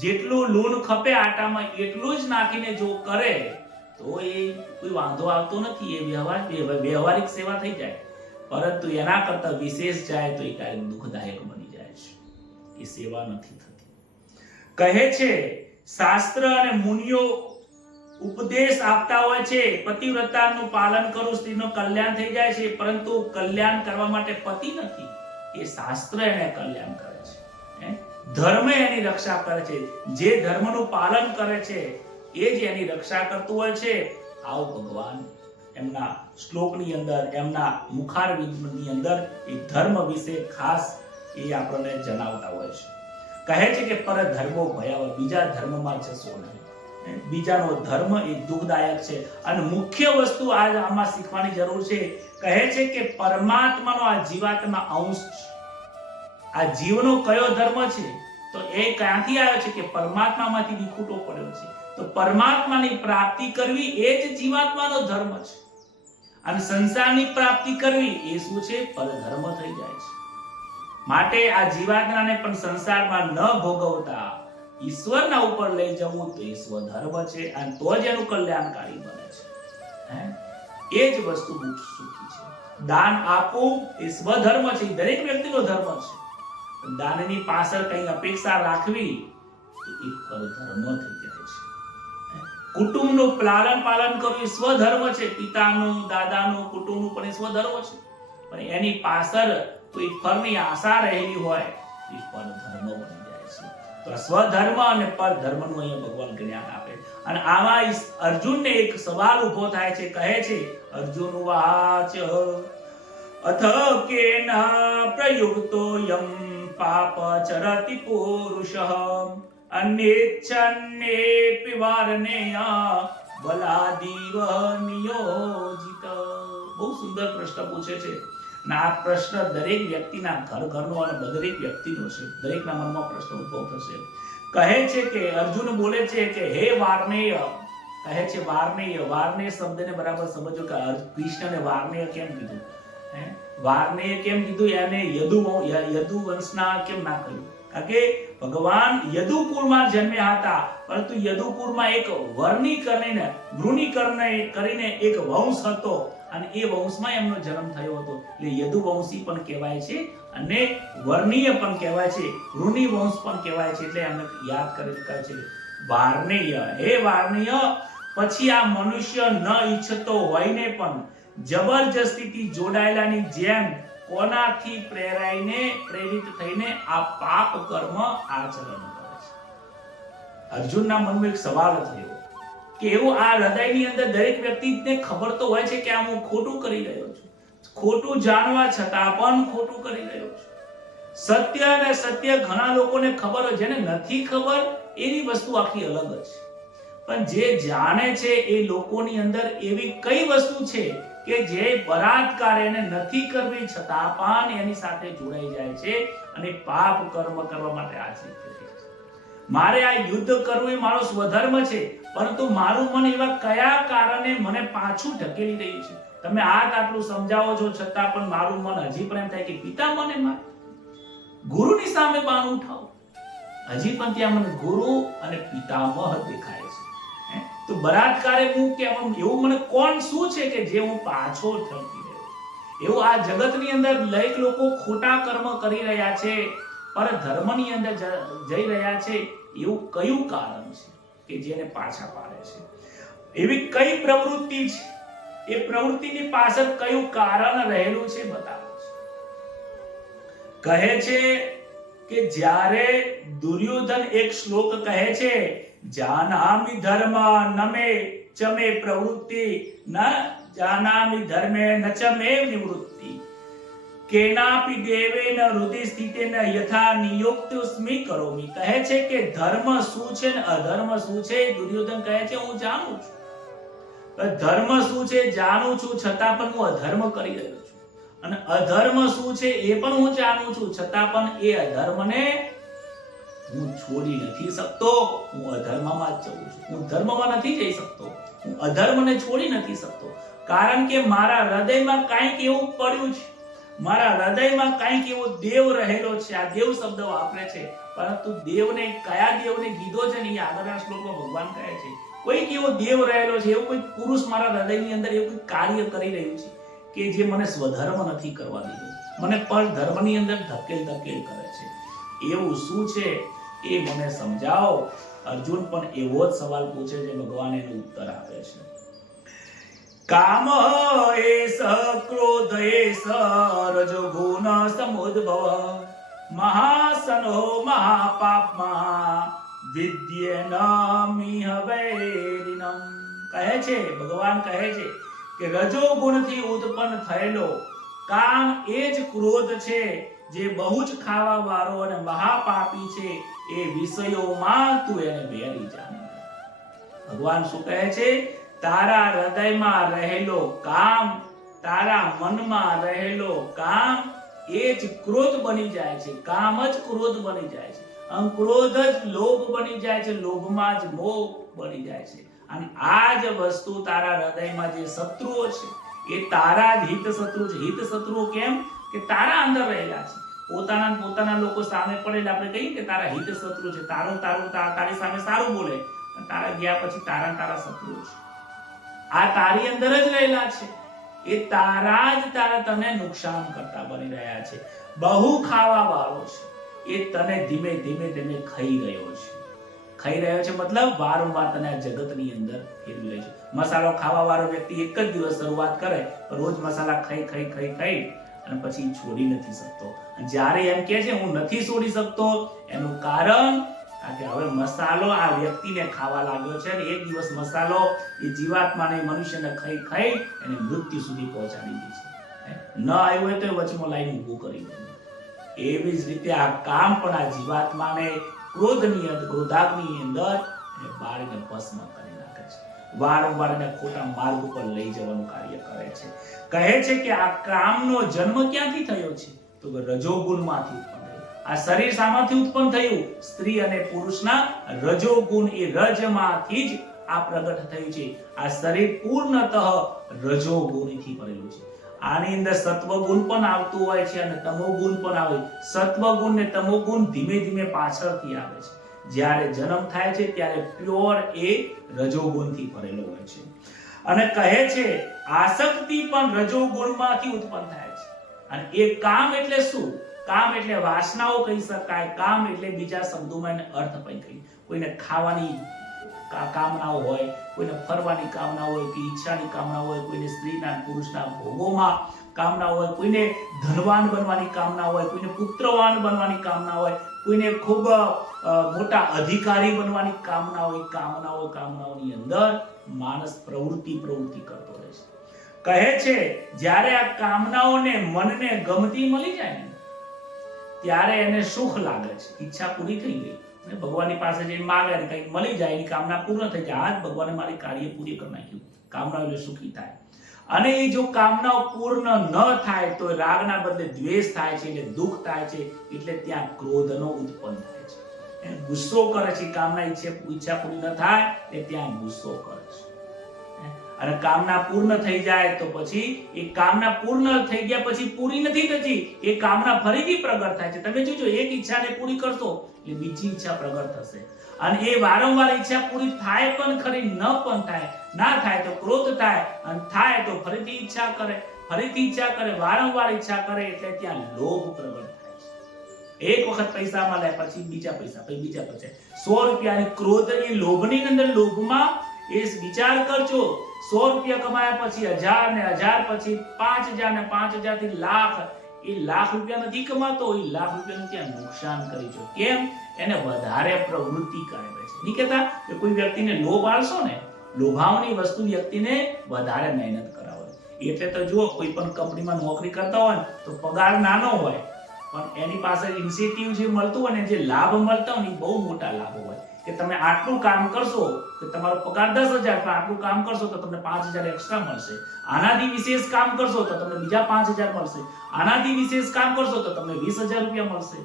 જેટલું લૂણ ખપે આટામાં એટલું જ નાખીને જો કરે તો એ કોઈ વાંધો આવતો નથી, એ વ્યવહારિક સેવા થઈ જાય. પરંતુ એના કરતા વિશેષ જાય તો એ કાર્ય દુઃખદાયક બની જાય છે, એ સેવા નથી થતી. કહે છે શાસ્ત્ર અને મુનિઓ ઉપદેશ આપતા હોય છે પતિવ્રતાનું પાલન કરવું, સ્ત્રીનું કલ્યાણ થઈ જાય છે, પરંતુ કલ્યાણ કરવા માટે પતિ નથી, એ શાસ્ત્ર એને કલ્યાણ કરે છે, ધર્મ એની રક્ષા કરે છે. જે ધર્મનું પાલન કરે છે એ જ એની રક્ષા કરતું હોય છે. આવો ભગવાન એમના શ્લોકની અંદર, એમના મુખારવિંદની અંદર એ ધર્મ વિશે ખાસ એ આપણને જણાવતા હોય છે. કહે છે કે પર ધર્મો ભયાવહ, બીજા ધર્મમાં જશો નહીં. બીજાનો ધર્મ એ દુઃખદાયક છે. અને મુખ્ય વસ્તુ આજ આમાં શીખવાની જરૂર છે. કહે છે કે પરમાત્માનો આ જીવાત્મા અંશ છે. આ જીવનો કયો ધર્મ છે? તો એ ક્યાંથી આવ્યો છે? કે પરમાત્મામાંથી વિખૂટો પડ્યો છે. તો પરમાત્માની પ્રાપ્તિ કરવી એ જ જીવાત્માનો ધર્મ છે. અને સંસારની પ્રાપ્તિ કરવી એ શું છે? પરધર્મ થઈ જાય છે. માટે આ જીવાત્માને પણ સંસારમાં ન ભોગવતા ઈશ્વરના ઉપર લઈ જવું તો એ સ્વધર્મ છે, અને તો જ એનું કલ્યાણકારી બને છે. એ જ વસ્તુ મુખ્ય સુખી છે. દાન આપવું એ સ્વધર્મ છે, દરેક વ્યક્તિનો ધર્મ છે. દાનની પાછળ કઈ અપેક્ષા રાખવી તો એ પરધર્મ થઈ જાય છે. કુટુંબનું પાલન કરવું એ સ્વધર્મ છે. પિતાનું, દાદાનું, કુટુંબનું પણ એ સ્વધર્મ છે. પણ એની પાછળ કોઈ ફળની આશા રહેલી હોય એ પરધર્મ બની જાય છે. તો સ્વધર્મ અને પરધર્મનું અહીંયા ભગવાન જ્ઞાન આપે. અને આમાં અર્જુનને એક સવાલ ઉભો થાય છે. કહે છે અર્જુન વાચ અથ કેન પ્રયુક્તો યમ પાપ ચરતિ પુરુષઃ અન્યેચ્છન્નેપી વારણેય બલાદીવ નિયોજિત. બહુ સુંદર પ્રશ્ન પૂછે છે. અને આ પ્રશ્ન દરેક વ્યક્તિના ઘરનો અને દરેક વ્યક્તિનો છે. દરેકના મનમાં પ્રશ્ન ઉદ્ભવ થશે. કહે છે કે અર્જુન બોલે છે કે હે વાર્ણેય, કહે છે વાર્ણેય. વાર્ણેય શબ્દને બરાબર સમજો કે કૃષ્ણને વાર્ણેય કેમ કીધું? વાર્ણેય કેમ કીધું? એને યદુ વંશના કેમ ના કહ્યું? કારણ કે ભગવાન યદુકુળમાં જન્મ્યા હતા, પરંતુ યદુકુળમાં એક વર્ણિકર્ણ કરીને એક વંશ હતો, અને એ વંશમાં એમનો જન્મ થયો હતો. એટલે યદુવંશી પણ કહેવાય છે અને વર્ણીય પણ કહેવાય છે, ઋષિ વંશ પણ કહેવાય છે. એટલે એમને યાદ કરી શકાય છે વાર્ણેય. હે વાર્ણેય, પછી આ મનુષ્ય ન ઈચ્છતો હોઈને પણ જબરજસ્તીથી જોડાયેલાની જેમ કોનાથી પ્રેરિત થઈને આ પાપ કર્મ આચરણ કરે છે. અર્જુનના મનમાં એક સવાલ થયો કે એવું આ હૃદયની અંદર દરેક વ્યક્તિને ખબર તો હોય છે કે આ હું ખોટું કરી રહ્યો છું, ખોટું જાણવા છતાં પણ ખોટું કરી રહ્યો છું. સત્ય અને સત્ય ઘણા લોકોને ખબર હોય, જેને નથી ખબર એની વસ્તુ આખી અલગ જ છે. પણ જે જાણે છે એ લોકોની અંદર એવી કઈ વસ્તુ છે કે જે બળાત્કાર એને નથી કરવી છતાં પણ એની સાથે જોડાઈ જાય છે અને પાપ કર્મ કરવા માટે આશ્રિત છે. મારે આ યુદ્ધ કરવું એ મારો સ્વધર્મ છે, પરંતુ મારું મન એવા કયા કારણે મને પાછું ઢકેલી રહ્યું છે? તમે આટલું સમજાવો છો છતાં પણ મારું મન હજી પણ એમ થાય કે પિતા મને મારે, ગુરુની સામે બાણ ઉઠાવો, હજી પણ ત્યાં મને ગુરુ અને પિતામહ દેખાય છે. તો બળાત્કારે હું કે એવું મને કોણ શું છે કે જે હું પાછો થતી રહ્યો? એવું આ જગતની અંદર લઈક લોકો ખોટા કર્મ કરી રહ્યા છે, પર ધર્મની અંદર જઈ રહ્યા છે, એવું કયું કારણ છે કે જેને પાછા પાડે છે? એવી કઈ પ્રવૃત્તિ છે? એ પ્રવૃત્તિની પાછળ કયું કારણ રહેલું છે બતાવો છે. કહે છે કે જ્યારે દુર્યોધન એક શ્લોક કહે છે, જાનામિ ધર્મ નમે ચમે પ્રવૃત્તિ ન જાનામિ ધર્મે ન ચમે નિવૃત્તિ કેનાપી દેવેન હૃદય સ્થિતેન યથા નિયુક્તસ્મિ કરોમિ. કહે છે કે ધર્મ શું છે ને અધર્મ શું છે દુર્યોધન કહે છે હું જાણું છું. ધર્મ શું છે જાણું છું, છતાં પણ હું અધર્મ કરી રહ્યો છું. અને અધર્મ શું છે એ પણ હું જાણું છું, છતાં પણ એ અધર્મને હું છોડી નથી શકતો. હું અધર્મમાં જ જઉં છું, હું ધર્મમાં નથી જઈ શકતો, હું અધર્મને છોડી નથી શકતો. કારણ કે મારા હૃદયમાં કંઈક એવું પડ્યું છે, મારા હૃદયમાં કંઈક એવો દેવ રહેલો છે. આ દેવ શબ્દ વાપરે છે, પરંતુ દેવને કયા દેવને કીધો છે ને એ આગળના શ્લોકમાં ભગવાન કહે છે. કોઈક એવો દેવ રહેલો છે, એવું કોઈ પુરુષ મારા હૃદયની અંદર એવું કોઈ કાર્ય કરી રહ્યું છે કે જે મને સ્વધર્મ નથી કરવા દીધો, મને પણ ધર્મની અંદર ધકેલ ધકેલ કરે છે. એવું શું છે એ મને સમજાવો. અર્જુન પણ એવો જ સવાલ પૂછે છે, ભગવાન એનો ઉત્તર આપે છે. કામ એસ ક્રોધ એસ રજોગુણ સમુદ્ભવ મહાસનો મહાપાપમાં વિદ્યેન મિહ વૈરિણમ. કહે છે ભગવાન કહે છે કે રજોગુણથી ઉત્પન્ન થયેલો કામ એ જ ક્રોધ છે, જે બહુ જ ખાવા વાળો અને મહાપાપી છે. એ વિષયોમાં તું એને વેરી જાણ. ભગવાન શું કહે છે? તારા હૃદયમાં રહેલો કામ, તારા મનમાં રહેલો કામ એ જ ક્રોધ બની જાય છે. કામ જ ક્રોધ બની જાય છે, અને ક્રોધ જ લોભ બની જાય છે, લોભમાં જ મોહ બની જાય છે. અને આ જ વસ્તુ તારા હૃદયમાં જે શત્રુઓ છે એ તારા જ હિત શત્રુ છે. હિત શત્રુઓ કેમ કે તારા અંદર રહેલા છે. પોતાના લોકો સામે પડેલા આપણે કહીએ કે તારા હિત શત્રુ છે, તારી સામે સારું બોલે, તારા ગયા પછી તારા શત્રુઓ છે. આ તારી અંદર જ રહેલા છે, એ તારા તને નુકસાન કરતા બની રહ્યા છે. બહુ ખાવા વાળો છે, એ તને ધીમે ધીમે ખાઈ રહ્યો છે. ખાઈ રહ્યો છે મતલબ વારંવાર તને આ જગતની અંદર ફેરવી રહ્યો છે. મસાલો ખાવા વાળો વ્યક્તિ એક જ દિવસ શરૂઆત કરે, રોજ મસાલા ખાઈ અને પછી છોડી નથી શકતો. જ્યારે એમ કહે છે હું નથી છોડી શકતો, એનું કારણ કે હવે મસાલો આ વ્યક્તિને ખાવા લાગ્યો છે, અને એક દિવસ મસાલો એ જીવાત્માને મનુષ્યને ખાઈ એને મૃત્યુ સુધી પહોંચાડી દે છે. ન આવ્યું હોય તો વચમાં લાઈન ઊભું કરી દે. એવી જ રીતે આ કામ પણ આ જીવાત્માને ક્રોધાગ્નિની અંદર બાળીને ભસ્મ કરી નાખે છે. વારંવાર એને ખોટા માર્ગ ઉપર લઈ જવાનું કાર્ય કરે છે. કહે છે કે આ કામનો જન્મ ક્યાંથી થયો છે? તો રજોગુણમાંથી ઉત્પન્ન થયો. આ શરીર શામાંથી ઉત્પન્ન થયું? સ્ત્રી અને પુરુષના રજોગુણ, એ રજમાંથી જ આ પ્રગટ થયું છે. આ શરીર પૂર્ણતઃ રજોગુણથી ભરેલું છે. આની અંદર સત્વગુણ પણ આવતું હોય છે અને તમોગુણ પણ આવે. સત્વગુણ ને તમોગુણ ધીમે ધીમે પાછળથી આવે છે. જ્યારે જન્મ થાય છે ત્યારે પ્યોર એ રજોગુણથી ભરેલો હોય છે. અને કહે છે આસક્તિ પણ રજોગુણમાંથી ઉત્પન્ન થાય છે. અને એ કામ એટલે શું? કામ એટલે વાસનાઓ કહી શકાય. કામ એટલે બીજા શબ્દોમાં એને અર્થ પણ કહી. કોઈને ખાવાની કામનાઓ હોય, કોઈને ફરવાની કામના હોય, કે ઈચ્છાની કામના હોય, કોઈને સ્ત્રીના પુરુષના ભોગોમાં કામના હોય, કોઈને ધનવાન બનવાની કામના હોય, કોઈને પુત્રવાન બનવાની કામના હોય, કોઈને ખૂબ મોટા અધિકારી બનવાની કામના હોય. કામનાઓની અંદર માણસ પ્રવૃત્તિ કરતો રહે છે. કહે છે જ્યારે આ કામનાઓને મનને ગમતી મળી જાય ને ત્યારે એને સુખ લાગે છે. ઈચ્છા પૂરી થઈ ગઈ, ભગવાનની પાસે જઈને માંગે ને કંઈક મળી જાય, એની કામના પૂર્ણ થઈ જાય. આજ ભગવાને મારી કાર્ય પૂરી કરી નાખ્યું. કામના એટલે સુખી થાય. અને એ જો કામનાઓ પૂર્ણ ન થાય તો રાગના બદલે દ્વેષ થાય છે, એટલે દુઃખ થાય છે, એટલે ત્યાં ક્રોધનો ઉત્પન્ન થાય છે. એને ગુસ્સો કરે છે. કામના ઈચ્છા પૂરી ન થાય એટલે ત્યાં ગુસ્સો કરે છે. અને કામના પૂર્ણ થઈ જાય તો પછી એ કામના પૂર્ણ થઈ ગયા પછી પૂરી નથી થતી, એ કામના ફરીથી પ્રગટ થાય છે. તમે જોજો, એક ઈચ્છાને પૂરી કરશો એટલે બીજી ઈચ્છા પ્રગટ થશે, અને એ વારંવાર ઈચ્છા પૂરી થાય પણ ખરી, ન પણ થાય, ના થાય તો ક્રોધ થાય, અને થાય તો ફરીથી ઈચ્છા કરે, ફરીથી ઈચ્છા કરે, વારંવાર ઈચ્છા કરે, એટલે ત્યાં લોભ પ્રગટ થાય છે. એક વખત પૈસા મળે પછી બીજા પૈસા, પછી બીજા પૈસા, 100 રૂપિયાની ક્રોધ, એ લોભની અંદર, લોભમાં એ વિચાર કરજો, 100 રૂપિયા કમાયા પછી 1000 ને 1000 પછી 5000 ને 5000 થી લાખ, એ લાખ રૂપિયા નથી કમાતો, એ લાખ રૂપિયાનું ત્યાં નુકસાન કરી છે. કેમ? એને વધારે પ્રવૃત્તિ કરાવે છે. નહીં કહેતા કે કોઈ વ્યક્તિને લોભ આલશો ને, લોભાવની વસ્તુ વ્યક્તિને વધારે મહેનત કરાવે. એટલે તો જુઓ, કોઈ પણ કંપનીમાં નોકરી કરતા હોય તો પગાર નાનો હોય, પણ એની પાસે ઇન્સેન્ટિવ જે મળતું હોય ને, જે લાભ મળતા હોય ને, બહુ મોટા લાભો હોય. કે તમે આટલું કામ કરશો કે તમારો પગાર 10,000, પણ આટલું કામ કરશો તો તમને 5,000 એક્સ્ટ્રા મળશે. આનાથી વિશેષ કામ કરશો તો તમને બીજા 5,000 મળશે. આનાથી વિશેષ કામ કરશો તો તમને 20,000 રૂપિયા મળશે.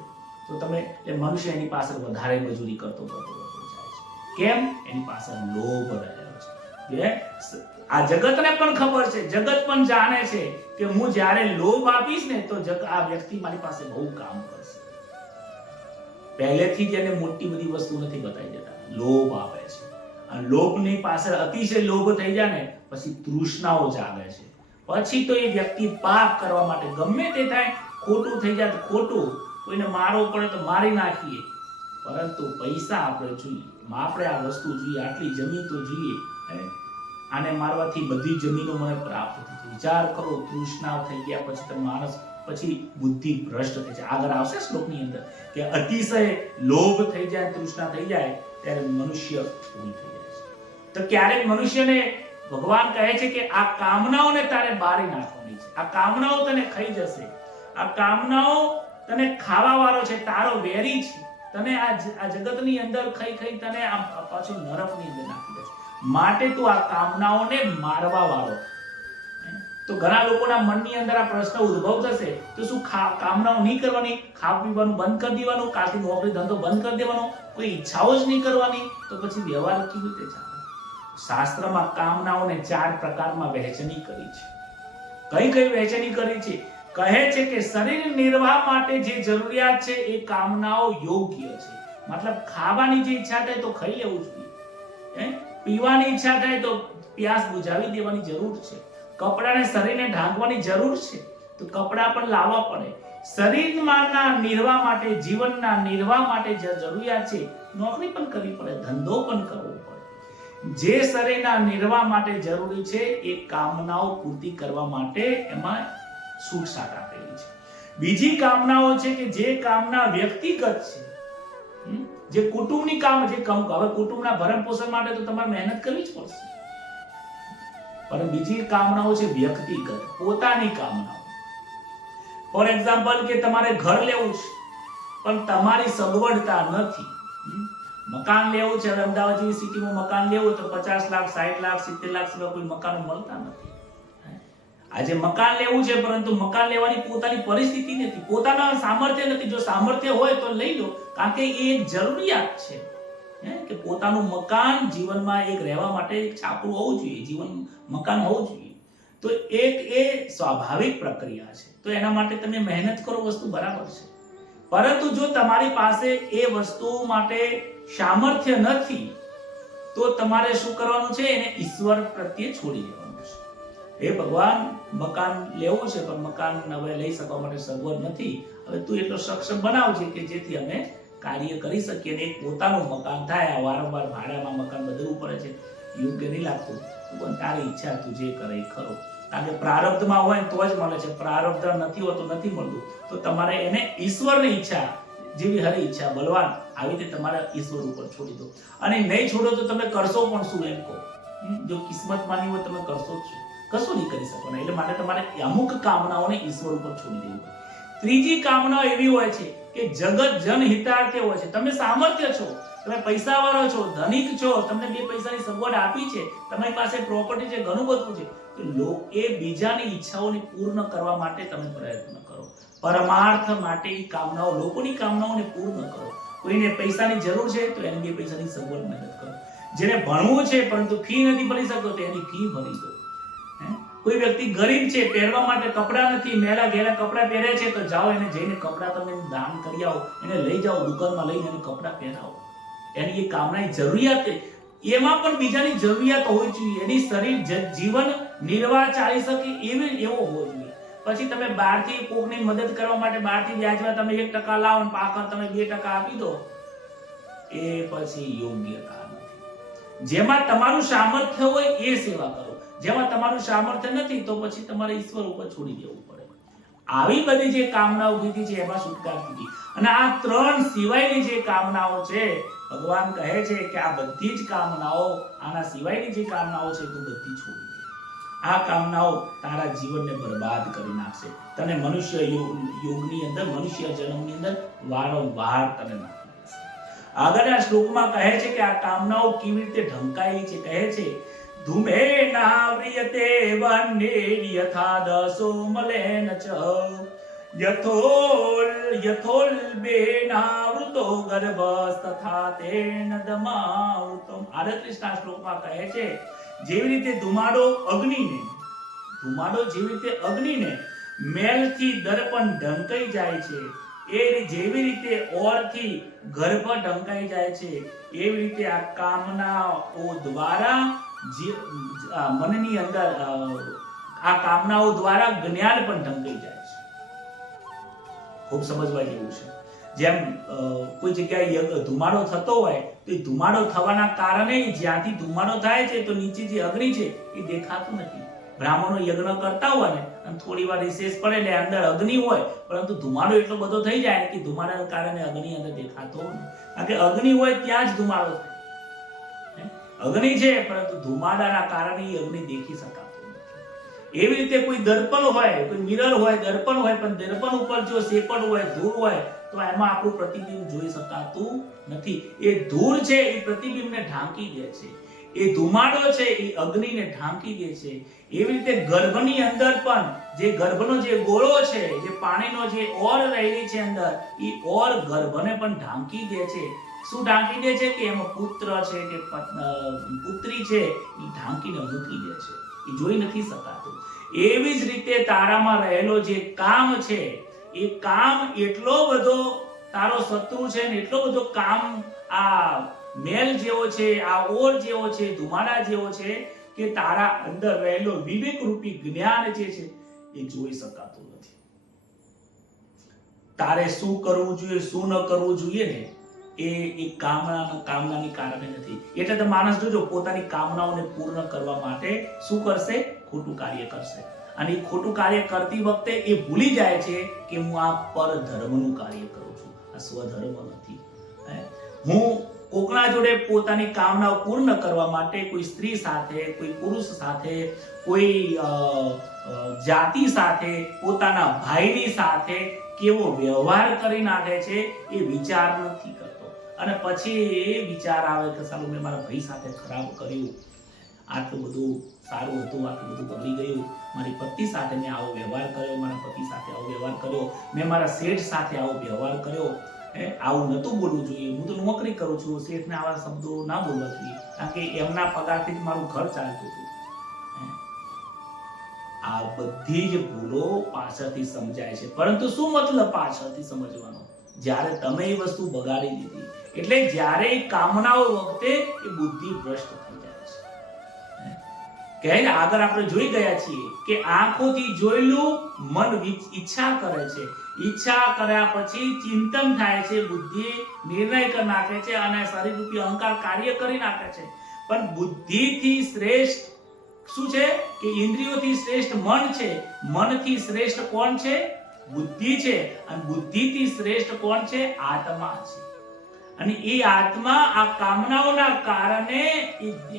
તો તમે એ મનુષ્ય એની પાસે વધારે મજૂરી કરતો જાય છે. કેમ? એની પાસે લોભ રહેલો છે. આ જગતને પણ ખબર છે, જગત પણ જાણે છે કે હું જ્યારે લોભ આપીશ ને તો આ વ્યક્તિ મારી પાસે બહુ કામ કરશે. પહેલેથી જ એને મોટી બધી વસ્તુ નથી બતાવી દેતા, લોભ આપે છે. અને લોભની પાછળ અતિશય લોભ થઈ જાય ને પછી તૃષ્ણાઓ જાગે છે. પછી તો એ વ્યક્તિ પાપ કરવા માટે ગમે તે થાય, ખોટું થઈ જાય તો ખોટું, કોઈને મારવું પડે તો મારી નાખીએ, પરંતુ પૈસા આપણે જોઈએ, આપણે આ વસ્તુ જોઈએ, આટલી જમીન તો જોઈએ, આને મારવાથી બધી જમીનો મને પ્રાપ્ત થઈ. વિચાર કરો, તૃષ્ણા થઈ ગયા પછી તો માણસ પછી બુદ્ધિ ભ્રષ્ટ થઈ જાય. આગળ આવશે શ્લોકની અંદર કે અતિશય લોભ થઈ જાય, તૃષ્ણા થઈ જાય, ત્યારે મનુષ્ય ભૂલ થઈ જાય છે. તો ક્યારેક મનુષ્યને ભગવાન કહે છે કે આ કામનાઓને તારે બારી નાખવાની છે, આ કામનાઓ તને ખાઈ જશે, આ કામનાઓ તને ખાવા વાળો છે, તારો વેરી છે, તને આ જગતની અંદર ખાઈ ખાઈ તને પાછું નરકની અંદર નાખી દેશે. માટે તું આ કામનાઓને મારવા વાળો. તો ઘણા લોકોના મનની અંદર આ પ્રશ્ન ઉદ્ભવ થશે, તો શું કામનાઓ નહીં કરવાની? ખાવા પીવાનું બંધ કરી દેવાનું, કાલથી નોકરી ધંધો બંધ કરી દેવાનો, કોઈ ઈચ્છાઓ જ નહીં કરવાની, તો પછી વ્યવહાર કેવી રીતે ચાલે? શાસ્ત્રમાં કામનાઓને 4 પ્રકારમાં વહેંચણી કરી છે. કઈ કઈ વહેંચણી કરી છે? કહે છે કે શરીર નિર્વાહ માટે જે જરૂરિયાત છે એ કામનાઓ યોગ્ય છે. મતલબ ખાવાની જે ઈચ્છા થાય તો ખાઈ લેવું જોઈએ, પીવાની ઈચ્છા થાય તો પ્યાસ બુઝાવી દેવાની જરૂર છે, કપડાને શરીરને ઢાંકવાની જરૂર છે તો કપડા પણ લાવવા પડે. શરીરના નિર્વાહ માટે, જીવનના નિર્વાહ માટે જે જરૂરિયાત છે, નોકરી પણ કરવી પડે, ધંધો પણ કરવો પડે. જે શરીરના નિર્વાહ માટે જરૂરી છે એ કામનાઓ પૂર્તિ કરવા માટે એમાં છૂટછાટ આપેલી છે. બીજી કામનાઓ છે કે જે કામના વ્યક્તિગત છે, જે કુટુંબની કામ, જે હવે કુટુંબના ભરણ પોષણ માટે તો તમારે મહેનત કરવી જ પડશે, પણ બીજી કામનાઓ છે વ્યક્તિગત, પોતાની કામનાઓ. ફોર એક્ઝામ્પલ કે તમારે ઘર લેવું છે પણ તમારી સગવડતા નથી, મકાન લેવું છે, હવે અમદાવાદ જેવી સિટીમાં મકાન લેવું તો 50 લાખ, 60 લાખ, 70 લાખ સિવાય કોઈ મકાનો મળતા નથી. આજે મકાન લેવું છે પરંતુ મકાન લેવાની પોતાની પરિસ્થિતિ નથી, પોતાના સામર્થ્ય નથી. જો સામર્થ્ય હોય તો લઈ લો, કારણ કે એ એક જરૂરિયાત છે કે પોતાનું મકાન જીવનમાં એક રહેવા માટે એક છાપરું હોવું જોઈએ, જીવન મકાન હોવું જોઈએ. તો એક એ સ્વાભાવિક પ્રક્રિયા છે. તો એના માટે તમે મહેનત કરો, વસ્તુ બરાબર છે, પરંતુ જો તમારી પાસે એ વસ્તુ માટે સામર્થ્ય નથી તો તમારે શું કરવાનું છે? એને ઈશ્વર પ્રત્યે છોડી દેવાનું છે. હે ભગવાન, મકાન લેવું છે પણ મકાન હવે લઈ શકવા માટે સગવડ નથી, હવે તું એટલો સક્ષમ બનાવજે કે જેથી અમે કાર્ય કરી શકીએ અને એક પોતાનું મકાન થાય. આ વારંવાર ભાડામાં મકાન બદલવું પડે છે, યોગ્ય નહીં લાગતું. પણ તારી ઈચ્છા, તું જે કરે એ ખરો, કારણ કે પ્રારબ્ધમાં હોય તો જ મળે છે, પ્રારબ્ધ નથી હોતું નથી મળતું. તો તમારે એને ઈશ્વરની ઈચ્છા, જેવી હરી ઈચ્છા બલવાન, આવી રીતે તમારે ઈશ્વર ઉપર છોડી દો. અને નહીં છોડો તો તમે કરશો પણ શું એમ કહો? જો કિસ્મત માની હોય તમે કરશો જ શું? કશું નહીં કરી શકો. એટલે માટે તમારે અમુક કામનાઓને ઈશ્વર ઉપર છોડી દેવું. ત્રીજી કામના એવી હોય છે કે જગત જનહિતાર્થે હોય છે. તમે સામર્થ્ય છો, તમે પૈસાવાળો છો, ધનિક છો, તમને 2 પૈસાની સગવડ આપી છે, તમારી પાસે પ્રોપર્ટી છે, ઘણું બધું છે, તો એ બીજાની ઈચ્છાઓને પૂર્ણ કરવા માટે તમે પ્રયત્ન કરો. પરમાર્થ માટે કામનાઓ, લોકોની કામનાઓને પૂર્ણ કરો. કોઈને પૈસાની જરૂર છે તો એને 2 પૈસાની સગવડ મદદ કરો. જેને ભણવું છે પરંતુ ફી નથી ભરી શકતો તો એની ફી ભરી દો. કોઈ વ્યક્તિ ગરીબ છે, પહેરવા માટે કપડાં નથી, મેલા ઘેરા કપડાં પહેરે છે, તો જાઓ એને જઈને કપડાં તમે દાન કરી આવો, એને લઈ જાઓ દુકાનમાં લઈને એને કપડાં પહેરાવો. એની એ કામના જરૂરિયાત, એમાં પણ બીજાની જરૂરિયાત હોવી જોઈએ, એની શરીર જીવન નિર્વાહ ચાલી શકે એવો હોવો જોઈએ. પછી તમે બહારથી કોકની મદદ કરવા માટે બહારથી વ્યાજમાં તમે 1% લાવો ને પાછળ તમે 2% આપી દો, એ પછી યોગ્યતા નથી. જેમાં તમારું સામર્થ્ય હોય એ સેવા કરો, જેમાં તમારું સામર્થ્ય નથી તો પછી તમારે ઈશ્વર ઉપર છોડી દેવું પડે. આવી બધી જે કામનાઓ કીધી છે એમાં છુટકારો કીધી. અને આ 3 સિવાયની જે કામનાઓ છે, ભગવાન કહે છે કે આ બધી જ કામનાઓ, આના સિવાયની જે કામનાઓ છે તું બધી છોડી દે. આ કામનાઓ તારા જીવનને બરબાદ કરી નાખશે. તને મનુષ્ય યોગની અંદર, મનુષ્ય જન્મની અંદર વારંવાર તને નાખી દેશે. આગળના શ્લોકમાં કહે છે કે આ કામનાઓ કેવી રીતે ઢંકાયેલી છે. કહે છે ધૂમે નાવ્રિયતે વન્યથા દસો મલેન ચ યથોલ બેનાવૃતો ગર્ભસ્તથા તેન દમાવૃતમ. 38 શ્લોકમાં કહે છે જેવી રીતે ધુમાડો જેવી રીતે અગ્નિને મેલથી દર્પણ ઢંકાઈ જાય છે, એ જેવી રીતે ઓરથી ગર્ભ ઢંકાઈ જાય છે, એવી રીતે આ કામનાઓ દ્વારા મનની અંદર આ કામનાઓ દ્વારા જ્ઞાન પણ ઢંકાઈ જાય છે. ખૂબ સમજવા જેવું છે. જેમ કોઈ જગ્યાએ ધુમાડો થતો હોય તો એ ધુમાડો થવાના કારણે જ્યાંથી ધુમાડો થાય છે તો નીચે જે અગ્નિ છે એ દેખાતું નથી. બ્રાહ્મણો યજ્ઞ કરતા હોય ને અને થોડી વાર રિસેસ પડે એટલે અંદર અગ્નિ હોય, પરંતુ ધુમાડો એટલો બધો થઈ જાય કે ધુમાડાના કારણે અગ્નિ અંદર દેખાતો નથી. કારણ કે અગ્નિ હોય ત્યાં જ ધુમાડો થાય. અગ્નિ છે પરંતુ ધુમાડાના કારણે એ અગ્નિ દેખી શકાતો નથી. એવી રીતે કોઈ દર્પણ હોય, કોઈ મિરર હોય, દર્પણ હોય, પણ દર્પણ ઉપર જો શેપડ હોય, ધૂળ હોય તો એમાં આપણું પ્રતિબિંબ જોઈ શકાતું નથી. એ ધૂળ છે એ પ્રતિબિંબને ઢાંકી દે છે, એ ધુમાડો છે એ અગ્નિને ઢાંકી દે છે. એવી રીતે ગર્ભની અંદર પણ જે ગર્ભનો જે ગોળો છે, જે પાણીનો જે ઓર રહેલી છે અંદર, એ ઓર ગર્ભને પણ ઢાંકી દે છે. શું ઢાંકી દે છે? કે એમાં પુત્ર છે કે પુત્રી છે એ ઢાંકીને મૂકી દે છે, એ જોઈ નથી શકાતું. એવી જ રીતે તારામાં રહેલો જે કામ છે, એ કામ એટલો બધો તારો શત્રુ છે ને એટલો બધો કામ આ મેલ જેવો છે, આ ઓર જેવો છે, ધુમાડા જેવો છે કે તારા અંદર રહેલો વિવેક રૂપી જ્ઞાન જે છે એ જોઈ શકાતું નથી. તારે શું કરવું જોઈએ, શું ન કરવું જોઈએ ને એ કામનાની કારણે નથી. એટલે તો માણસ જોજો પોતાની કામનાઓને પૂર્ણ કરવા માટે શું કરશે? ખોટું કાર્ય કરશે. અને એ ખોટું કાર્ય કરતી વખતે એ ભૂલી જાય છે કે હું આ પરધર્મનું કાર્ય કરું છું, આ સ્વધર્મ નથી. હું કોકના જોડે પોતાની કામનાઓ પૂર્ણ કરવા માટે કોઈ સ્ત્રી સાથે, કોઈ પુરુષ સાથે, કોઈ જાતિ સાથે, પોતાના ભાઈની સાથે કેવો વ્યવહાર કરી નાખે છે એ વિચાર નથી કરતો. અને પછી એ વિચાર આવે કે સાલું મેં મારા ભાઈ સાથે ખરાબ કર્યું, આટલું બધું સારું હતું, આટલું બધું બગડી ગયું, મારી પત્ની સાથે મેં આવો વ્યવહાર કર્યો, મારા પતિ સાથે આવો વ્યવહાર કર્યો, મેં મારા શેઠ સાથે આવો વ્યવહાર કર્યો, આવું નતું બોલવું જોઈએ, હું તો નોકરી કરું છું, શેઠને આવા શબ્દો ના બોલવા જોઈએ, કારણ કે એમના પગારથી જ મારું ઘર ચાલતું હતું. આ બધી જ ભૂલો પાછળથી સમજાય છે. પરંતુ શું મતલબ પાછળથી સમજવાનો? જ્યારે તમે એ વસ્તુ બગાડી દીધી, એટલે જ્યારે કામનાઓ વખતે એ બુદ્ધિ ભ્રષ્ટ થઈ જાય છે. કે આગળ આપણે જોઈ ગયા છીએ કે આંખોથી જોયેલું મન ઈચ્છા કરે છે, ઈચ્છા કર્યા પછી ચિંતન થાય છે, બુદ્ધિ નિર્ણય કરી નાખે છે અને શરીર રૂપી અહંકાર કાર્ય કરી નાખે છે. પણ બુદ્ધિથી શ્રેષ્ઠ શું છે? કે ઇન્દ્રિયોથી શ્રેષ્ઠ મન છે. મનથી શ્રેષ્ઠ કોણ છે? બુદ્ધિ છે. અને બુદ્ધિથી શ્રેષ્ઠ કોણ છે? આત્મા છે. અને એ આત્મા આ કામનાઓના કારણે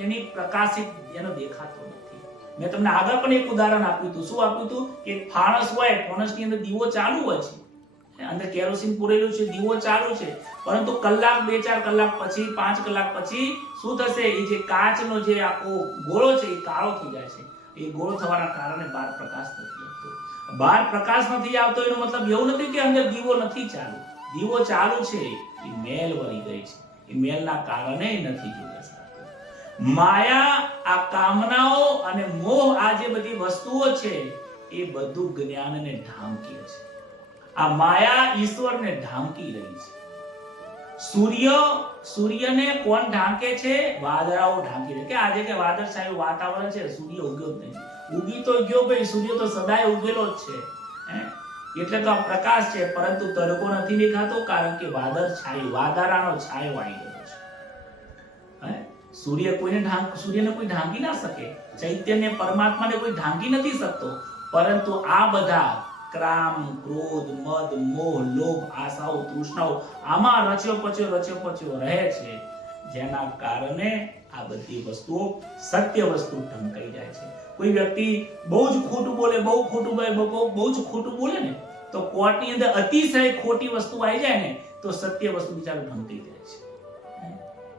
એની પ્રકાશિત એનો દેખાતો નથી. મેં તમને આગળ પણ એક ઉદાહરણ આપ્યું હતું. શું આપ્યું હતું? કે ફાણસ હોય, ફાણસની અંદર દીવો ચાલુ હોય છે, અંદર કેરોસીન પૂરેલું છે, દીવો ચાલુ છે, પરંતુ કલાક, 2-4 કલાક પછી, 5 કલાક પછી શું થશે? એ જે કાચનો જે આખો ગોળો છે એ કાળો થઈ જાય છે. એ ગોળો થવાના કારણે બહાર પ્રકાશ નથી આવતો. બહાર પ્રકાશ નથી આવતો એનો મતલબ એવું નથી કે અંદર દીવો નથી ચાલુ. દીવો ચાલુ છે, એ મેલ વળી ગઈ છે, એ મેલના કારણે નથી જોઈ શકાતું. માયા, આ કામનાઓ અને મોહ, આ જે બધી વસ્તુઓ છે એ બધું જ્ઞાનને ઢાંકે છે. આ માયા ઈશ્વરને ઢાંકી રહી છે. સૂર્યને કોણ ઢાંકે છે? વાદળાઓ ઢાંકી રહે. કે આજે કે વાદળછાયું વાતાવરણ છે, સૂર્ય ઉગ્યો જ નહીં. ઉગી તો ગયો ભાઈ, સૂર્ય તો સદાય ઉગેલો જ છે. એટલે તો આ પ્રકાશ છે, પરંતુ તડકો નથી દેખાતો, કારણ કે વાદળાનો છાયો આવી ગયો છે. સૂર્યને કોઈ ઢાંકી ના શકે. ચૈતન્ય પરમાત્માને કોઈ ઢાંકી નથી શકતો. પરંતુ આ બધા ક્રામ, ક્રોધ, મદ, મોહ, લોભ, આશાઓ, તૃષ્ણાઓ આમાં રચ્યો પચ્યો રહે છે, જેના કારણે આ બધી વસ્તુઓ, સત્ય વસ્તુ ઢંકાઈ જાય છે. કોઈ વ્યક્તિ બહુ જ ખોટું બોલે ને, તો કોર્ટની અંદર અતિશય ખોટી વસ્તુ આવી જાય ને, તો સત્ય વસ્તુ બિચારું ઢંકાઈ જાય છે.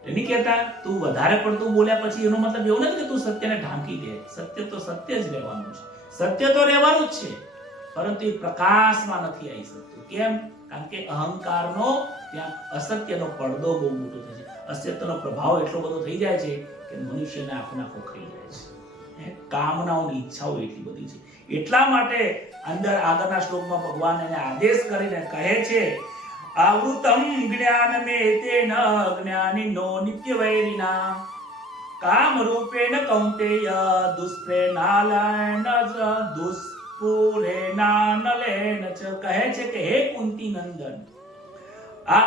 એની કહેતા તું વધારે પડતું બોલ્યા પછી એનો મતલબ એવું નથી કે તું સત્યને ઢાંકી દે. સત્ય તો સત્ય જ રહેવાનું છે. સત્ય તો રહેવાનું જ છે, પરંતુ એ પ્રકાશમાં નથી આવી શકતું. કેમ? કારણ કે અહંકારનો ત્યાં અસત્યનો પડદો બહુ મોટો થાય છે. અસત્યનો પ્રભાવ એટલો બધો થઈ જાય છે કે મનુષ્યને આંખો ખાઈ જાય છે. કામનાઓની ઈચ્છાઓ એટલી બધી છે. એટલા માટે અંદર આગળના શ્લોકમાં ભગવાન એને આદેશ કરીને કહે છે, આવૃતમ જ્ઞાનમેતેન જ્ઞાનિનો નિત્યવૈરિના કામ રૂપેણ કૌંતેય દુષ્પ્રેરણાલેન દુષ્પુરેણાનલેન ચ. કહે છે કે હે કુંતી નંદન, આ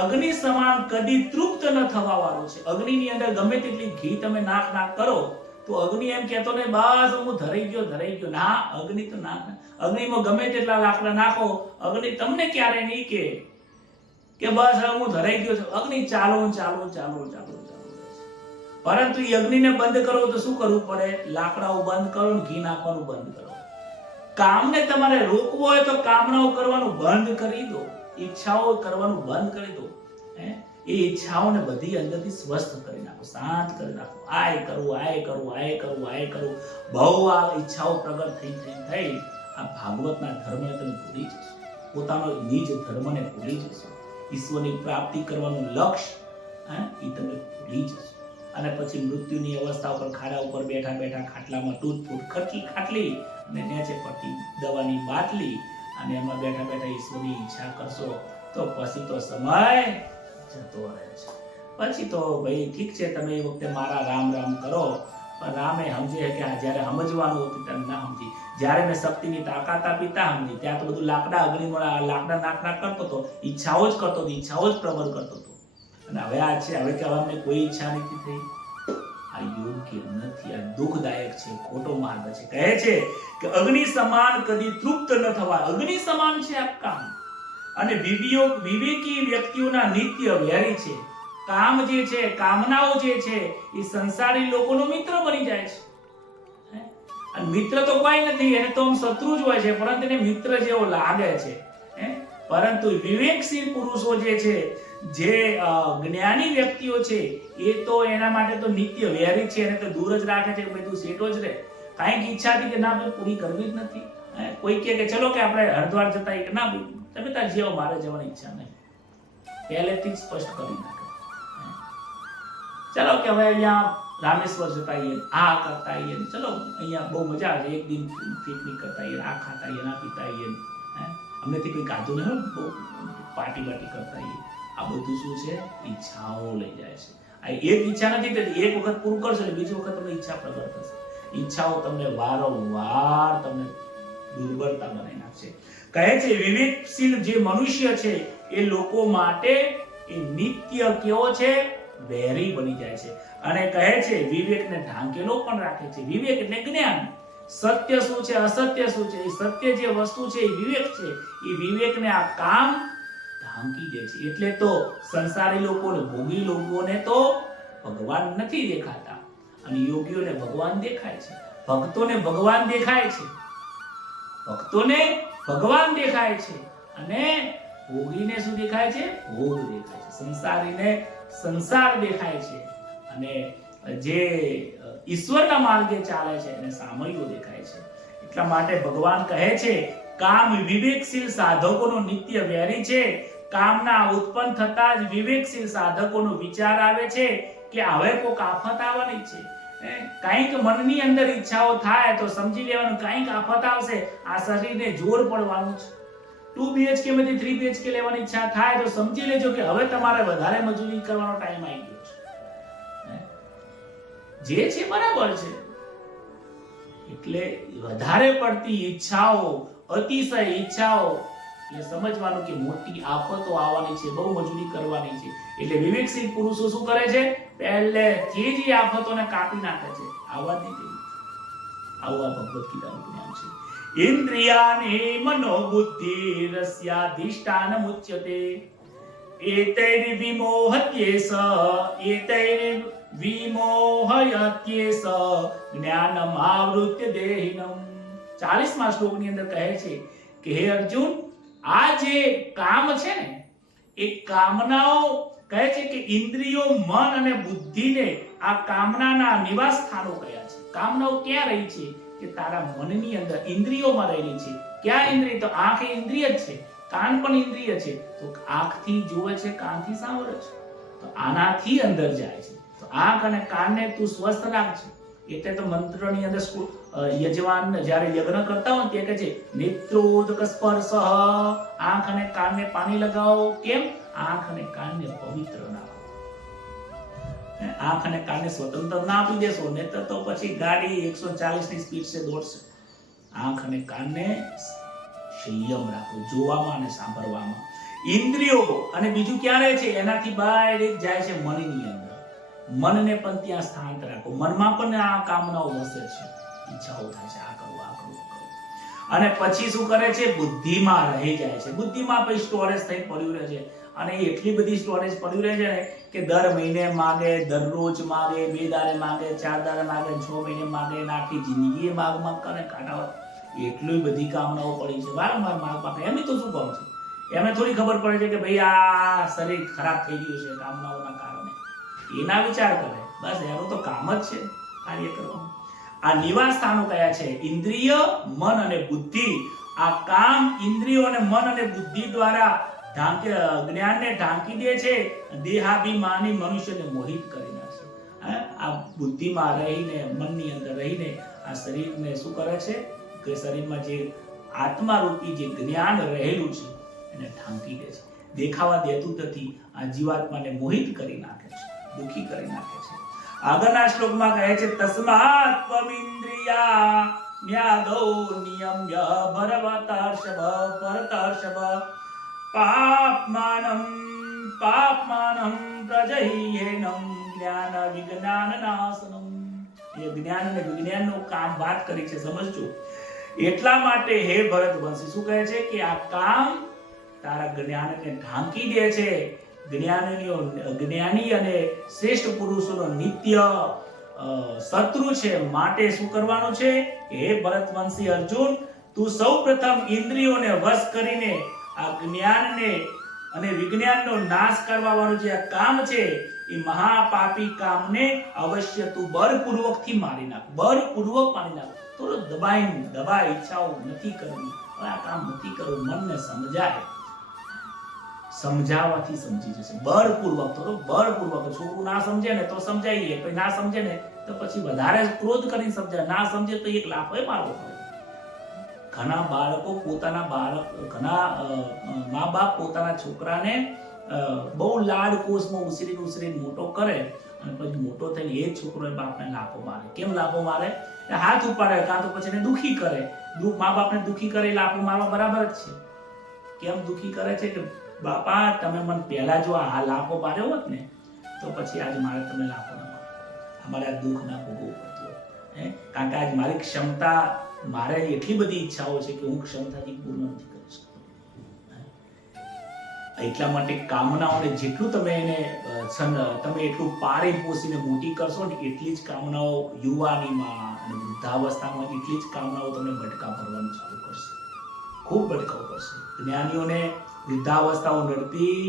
અગ્નિ સમાન કદી તૃપ્ત ન થવા વાળો છે. અગ્નિની અંદર ગમે તેટલી ઘી તમે નાખ કરો તો અગ્નિ એમ કહેતો ને બસ હું ધરાઈ ગયો. ના, અગ્નિ તો અગ્નિમાં ગમે તેટલા લાકડા નાખો, અગ્નિ તમને ક્યારે નહીં કે બસ હું ધરાઈ ગયો છું. અગ્નિ ચાલો. પરંતુ એ અગ્નિને બંધ કરો તો શું કરવું પડે? લાકડાઓ બંધ કરો ને ઘી નાખવાનું બંધ કરો. કામને તમારે રોકવો હોય તો કામનાઓ કરવાનું બંધ કરી દો, ઈચ્છાઓ કરવાનું બંધ કરી દો. એ ઈચ્છાઓને બધી અંદરથી સ્વસ્થ કરી નાખો, શાંત કરી નાખો. આય કરું. બહુ આ ઈચ્છાઓ પ્રગટ થઈ આ ભાગવતના ધર્મને તમે ભૂલી જશો. પોતાનો નિજ ધર્મને ભૂલી જશો. ઈશ્વરની પ્રાપ્તિ કરવાનું લક્ષ્ય એ તમે ભૂલી જશો. અને પછી મૃત્યુની અવસ્થા ઉપર ખાડા ઉપર બેઠા ખાટલામાં તૂટફૂટ ખાટલી અને નીચે પડતી દવાની બાટલી અને એમાં બેઠા ઈશ્વરની ઈચ્છા કરશો તો પછી તો સમય જતો રહે છે. પછી તો ભાઈ ઠીક છે, તમે એ વખતે મારા રામ કરો, પણ રામે સમજે કે જ્યારે સમજવાનું હતું ત્યારે ના સમજી. જ્યારે મેં શક્તિની તાકાત આપી તા સમજી. ત્યાં તો બધું લાકડા નાક કરતો હતો, ઈચ્છાઓ જ કરતો હતો, ઈચ્છાઓ જ પ્રબળ કરતો હતો. અને હવે આ છે, હવે કે અમને કોઈ ઈચ્છા નથી થઈ. આ યોગ્ય નથી, આ દુઃખદાયક છે, ખોટો માર્ગ છે. કહે છે કે અગ્નિ સમાન કદી તૃપ્ત ન થવા. અગ્નિ સમાન છે આ કામ. અને વિવેકી વ્યક્તિઓના નિત્ય વેરી છે. કામ જે છે, કામનાઓ જે છે એ સંસારી લોકોનો મિત્ર બની જાય છે. અને મિત્ર તો કોઈ નથી, એને તો શત્રુ જ હોય છે, પરંતુ એને મિત્ર જેવો લાગે છે. પરંતુ વિવેકશીલ પુરુષો જે છે, જે જ્ઞાની વ્યક્તિઓ છે, એ તો એના માટે તો નિત્ય વેરી છે. એને તો દૂર જ રાખે છે કે ભાઈ તું સેટો જ રહે. કાંઈક ઈચ્છા હતી કે ના ભાઈ પૂરી કરવી જ નથી. કોઈ કે ચલો કે આપણે હરિદ્વાર જતા, કે ના ભાઈ તમે તાર જેવો, મારે જવાની ઈચ્છા નહીં. પહેલેથી જ સ્પષ્ટ કરી નાખે. ચલો કે હવે અહીંયા રામેશ્વર જતા આવીએ, આ કરતા આવીએ, ચલો અહીંયા બહુ મજા આવે, એક દિન પિકનિક કરતા આવીએ, આ ખાતા આવીએ, આ પીતા આવીએ. અમનેથી કોઈ કાઢું નહીં, બહુ પાર્ટી કરતા આવીએ. આ બધું શું છે? ઈચ્છાઓ લઈ જાય છે. આ એક ઈચ્છા નથી થતી, એક વખત પૂરું કરશો એટલે બીજી વખત તમને ઈચ્છા પ્રગટ થશે. ઈચ્છાઓ તમને વારંવાર તમને દુર્બળતા બનાવી નાખશે. કહે છે વિવેકશીલ જે મનુષ્ય છે એ લોકો માટે એ નિત્ય કેવો છે? વેરી બની જાય છે. અને કહે છે વિવેકને ઢાંકેલો પણ રાખે છે. વિવેક એટલે જ્ઞાન. સત્ય શું છે, અસત્ય શું છે, એ સત્ય જે વસ્તુ છે એ વિવેક છે. એ વિવેકને આ કામ ઢાંકી દે છે. એટલે તો સંસારી લોકોને, ભોગી લોકોને તો ભગવાન નથી દેખાતા, અને યોગીઓને ભગવાન દેખાય છે. ભક્તોને ભગવાન દેખાય છે, અને ભોગીને શું દેખાય છે? ભોગ દેખાય છે. સંસારીને સંસાર દેખાય છે, અને જે ઈશ્વરના માર્ગે ચાલે છે એને સામળીઓ દેખાય છે. એટલા માટે ભગવાન કહે છે કામ વિવેકશીલ સાધકોનો નિત્ય વેરી છે. કામના ઉત્પન્ન થતા જ વિવેકશીલ સાધકોનો વિચાર આવે છે કે હવે કોઈક આફત આવવાની છે, કંઈક મનની અંદર ઈચ્છાઓ થાય તો સમજી લેવાનું કંઈક આફત આવશે, આ શરીરને જોર પડવાનું છે. 2 BHK માંથી 3 BHK લેવાની ઈચ્છા થાય તો સમજી લેજો કે હવે તમારે વધારે મજૂરી કરવાનો ટાઈમ આવી ગયો છે. જે છે બરાબર છે, એટલે વધારે પડતી ઈચ્છાઓ, અતિશય ઈચ્છાઓ, એટલે સમજવાનું કે મોટી આફતો આવવાની છે, બહુ મજૂરી કરવાની છે. એટલે વિવેકશીલ પુરુષો શું કરે છે? પહેલેથી જ આફતોને કાપી નાખે છે. આવવા દે દેવી. આવા ભગવદ ગીતાનું જ્ઞાન છે. ઇન્દ્રિયાને મનોબુદ્ધિ રસ્યાધિષ્ઠાન મુચ્યતે એતૈર વિમોહત્યેસ એતૈર વિમોહયત્યેસ જ્ઞાનમ આવૃત્ય દેહિનમ. 40મા શ્લોકની અંદર કહે છે કે હે અર્જુન, આ જે કામ છે ને, એ કામનાઓ કહે છે કે ઇન્દ્રિયો, મન અને બુદ્ધિને આ કામનાના નિવાસ સ્થાનો કયા છે. કામનાઓ ક્યાં રહી છે? કે તારા મનની અંદર ઇન્દ્રિયોમાં રહેલી છે. ક્યાં ઇન્દ્રિય? તો આંખ એ ઇન્દ્રિય જ છે, કાન પણ ઇન્દ્રિય છે. તો આંખથી જોવે છે, કાનથી સાંભળે છે, તો આનાથી અંદર જાય છે. તો આંખ અને કાનને તું સ્વસ્થ રાખજે. એટલે તો મંત્રની અંદર યજમાન જ્યારે યજ્ઞ કરતા હોય તે કહે છે નેત્રોદક સ્પર્શ, આંખ અને કાનને પાણી લગાવો. કેમ? આંખ અને કાનને પવિત્ર રાખો. આંખ અને કાનને સ્વતંત્ર ના આપી દેશો ને તો પછી ગાડી 140 ની સ્પીડ સે દોડશે. આંખ અને કાનને સંયમ રાખો, જોવામાં અને સાંભળવામાં. ઇન્દ્રિયો અને બીજું ક્યાં રહે છે? એનાથી બહાર એક જાય છે મનની અંદર. મનને પણ ત્યાં સ્થાન રાખો. મનમાં પણ આ કામનાઓ વસે છે, ઈચ્છાઓ થાય છે, આ કરું, આ કરું, આ કરું. અને પછી શું કરે છે? બુદ્ધિમાં રહી જાય છે. બુદ્ધિમાં પછી સ્ટોરેજ થઈ પડ્યું રહે છે. અને એટલી બધી સ્ટોરેજ પડ્યું રહે છે ને કે દર મહિને માગે, દરરોજ માગે, 2 દાડે માગે, 4 દાડે માગે, 6 મહિને માગે, આખી જિંદગી માગ માગ કરે કાઢાવા. એટલી બધી કામનાઓ પડી છે, વારંવાર માગ માગ. એમની તો શું કામ છે? એમને થોડી ખબર પડે છે કે ભાઈ આ શરીર ખરાબ થઈ ગયું છે કામનાઓના કારણે. એના વિચાર કરે, બસ એનું તો કામ જ છે કાર્ય કરવાનું. આ નિવાસ સ્થાનો કયા છે? ઇન્દ્રિય, મન અને બુદ્ધિ. આ કામ ઇન્દ્રિયો અને મન અને બુદ્ધિ દ્વારા જ્ઞાનને ઢાંકી દે છે. દેહાભિમાની મનુષ્યને મોહિત કરી નાખે. આ બુદ્ધિમાં રહીને, મનની અંદર રહીને આ શરીરને શું કરે છે કે શરીરમાં જે આત્મા રૂપી જે જ્ઞાન રહેલું છે એને ઢાંકી દે છે, દેખાવા દેતું નથી. આ જીવાત્માને મોહિત કરી નાખે છે, દુખી કરી નાખે છે. આગળના શ્લોકમાં કહે છે તસ્માત ત્વમિન્દ્રિયા ન્યાદો નિયમ્ય ભરવતર્ષભ ભરતર્ષભ પાપમાનમ પ્રજહ્યેનમ જ્ઞાન વિજ્ઞાન નાશનમ. એ જ્ઞાન અને વિજ્ઞાનનો કામ વાત કરી છે, સમજજો. એટલા માટે હે ભરતવંશી શું કહે છે કે આ કામ તારા જ્ઞાનને ઢાંકી દે છે. જ્ઞાની અને શ્રેષ્ઠ પુરુષોનો નિત્ય શત્રુ છે. માટે શું કરવાનું છે? હે ભરતવંશી અર્જુન, તું સૌપ્રથમ ઇન્દ્રિયોને વશ કરીને આ જ્ઞાનને અને વિજ્ઞાનનો નાશ કરવા વાળું જે કામ છે એ મહાપાપી કામને અવશ્ય તું બળપૂર્વકથી મારી નાખ. બળપૂર્વક મારી નાખ. થોડો દબાઈ ઈચ્છાઓ નથી કરવી, હવે આ કામ નથી કરવું. મનને સમજાય, સમજાવવાથી સમજી જશે. બળપૂર્વક, થોડો બળપૂર્વક. છોકરું ના સમજે ને તો સમજાઈએ, પછી ના સમજે ને તો પછી વધારે ક્રોધ કરીને સમજાય. ના સમજે તો એક લાફો મારવો પડે. ઘણા બાળકો ઘણા મા બાપ પોતાના છોકરાને બહુ લાડ કોષમાં ઉછરીને મોટો કરે અને પછી મોટો થઈને એ જ છોકરો બાપને લાફો મારે. કેમ લાફો મારે? હાથ ઉપાડે, કાં તો પછી એને દુખી કરે. મા બાપને દુખી કરે, લાફો મારવા બરાબર જ છે. કેમ દુખી કરે છે? કે બાપા તમે મને પહેલા જો આ લાફો માર્યો હોત ને તો પછી આજે મારે તમે લાફો ના મારો, અમારે આ દુઃખ ના ભોગવવું પડતું. કારણ કે આજ મારી ક્ષમતા, મારે એટલી બધી ઈચ્છાઓ છે કે હું ક્ષમતાથી પૂર્ણ નથી કરી શકતો. એટલા માટે કામનાઓને જેટલું તમે એટલું પાળી પોષીને મોટી કરશો ને એટલી જ કામનાઓ યુવાનીમાં અને વૃદ્ધાવસ્થામાં એટલી જ કામનાઓ તમને ભટકા ભરવાનું ચાલુ કરશે. ખૂબ ભટકાવ કરશે. જ્ઞાનીઓને વૃદ્ધાવસ્થાઓ નડતી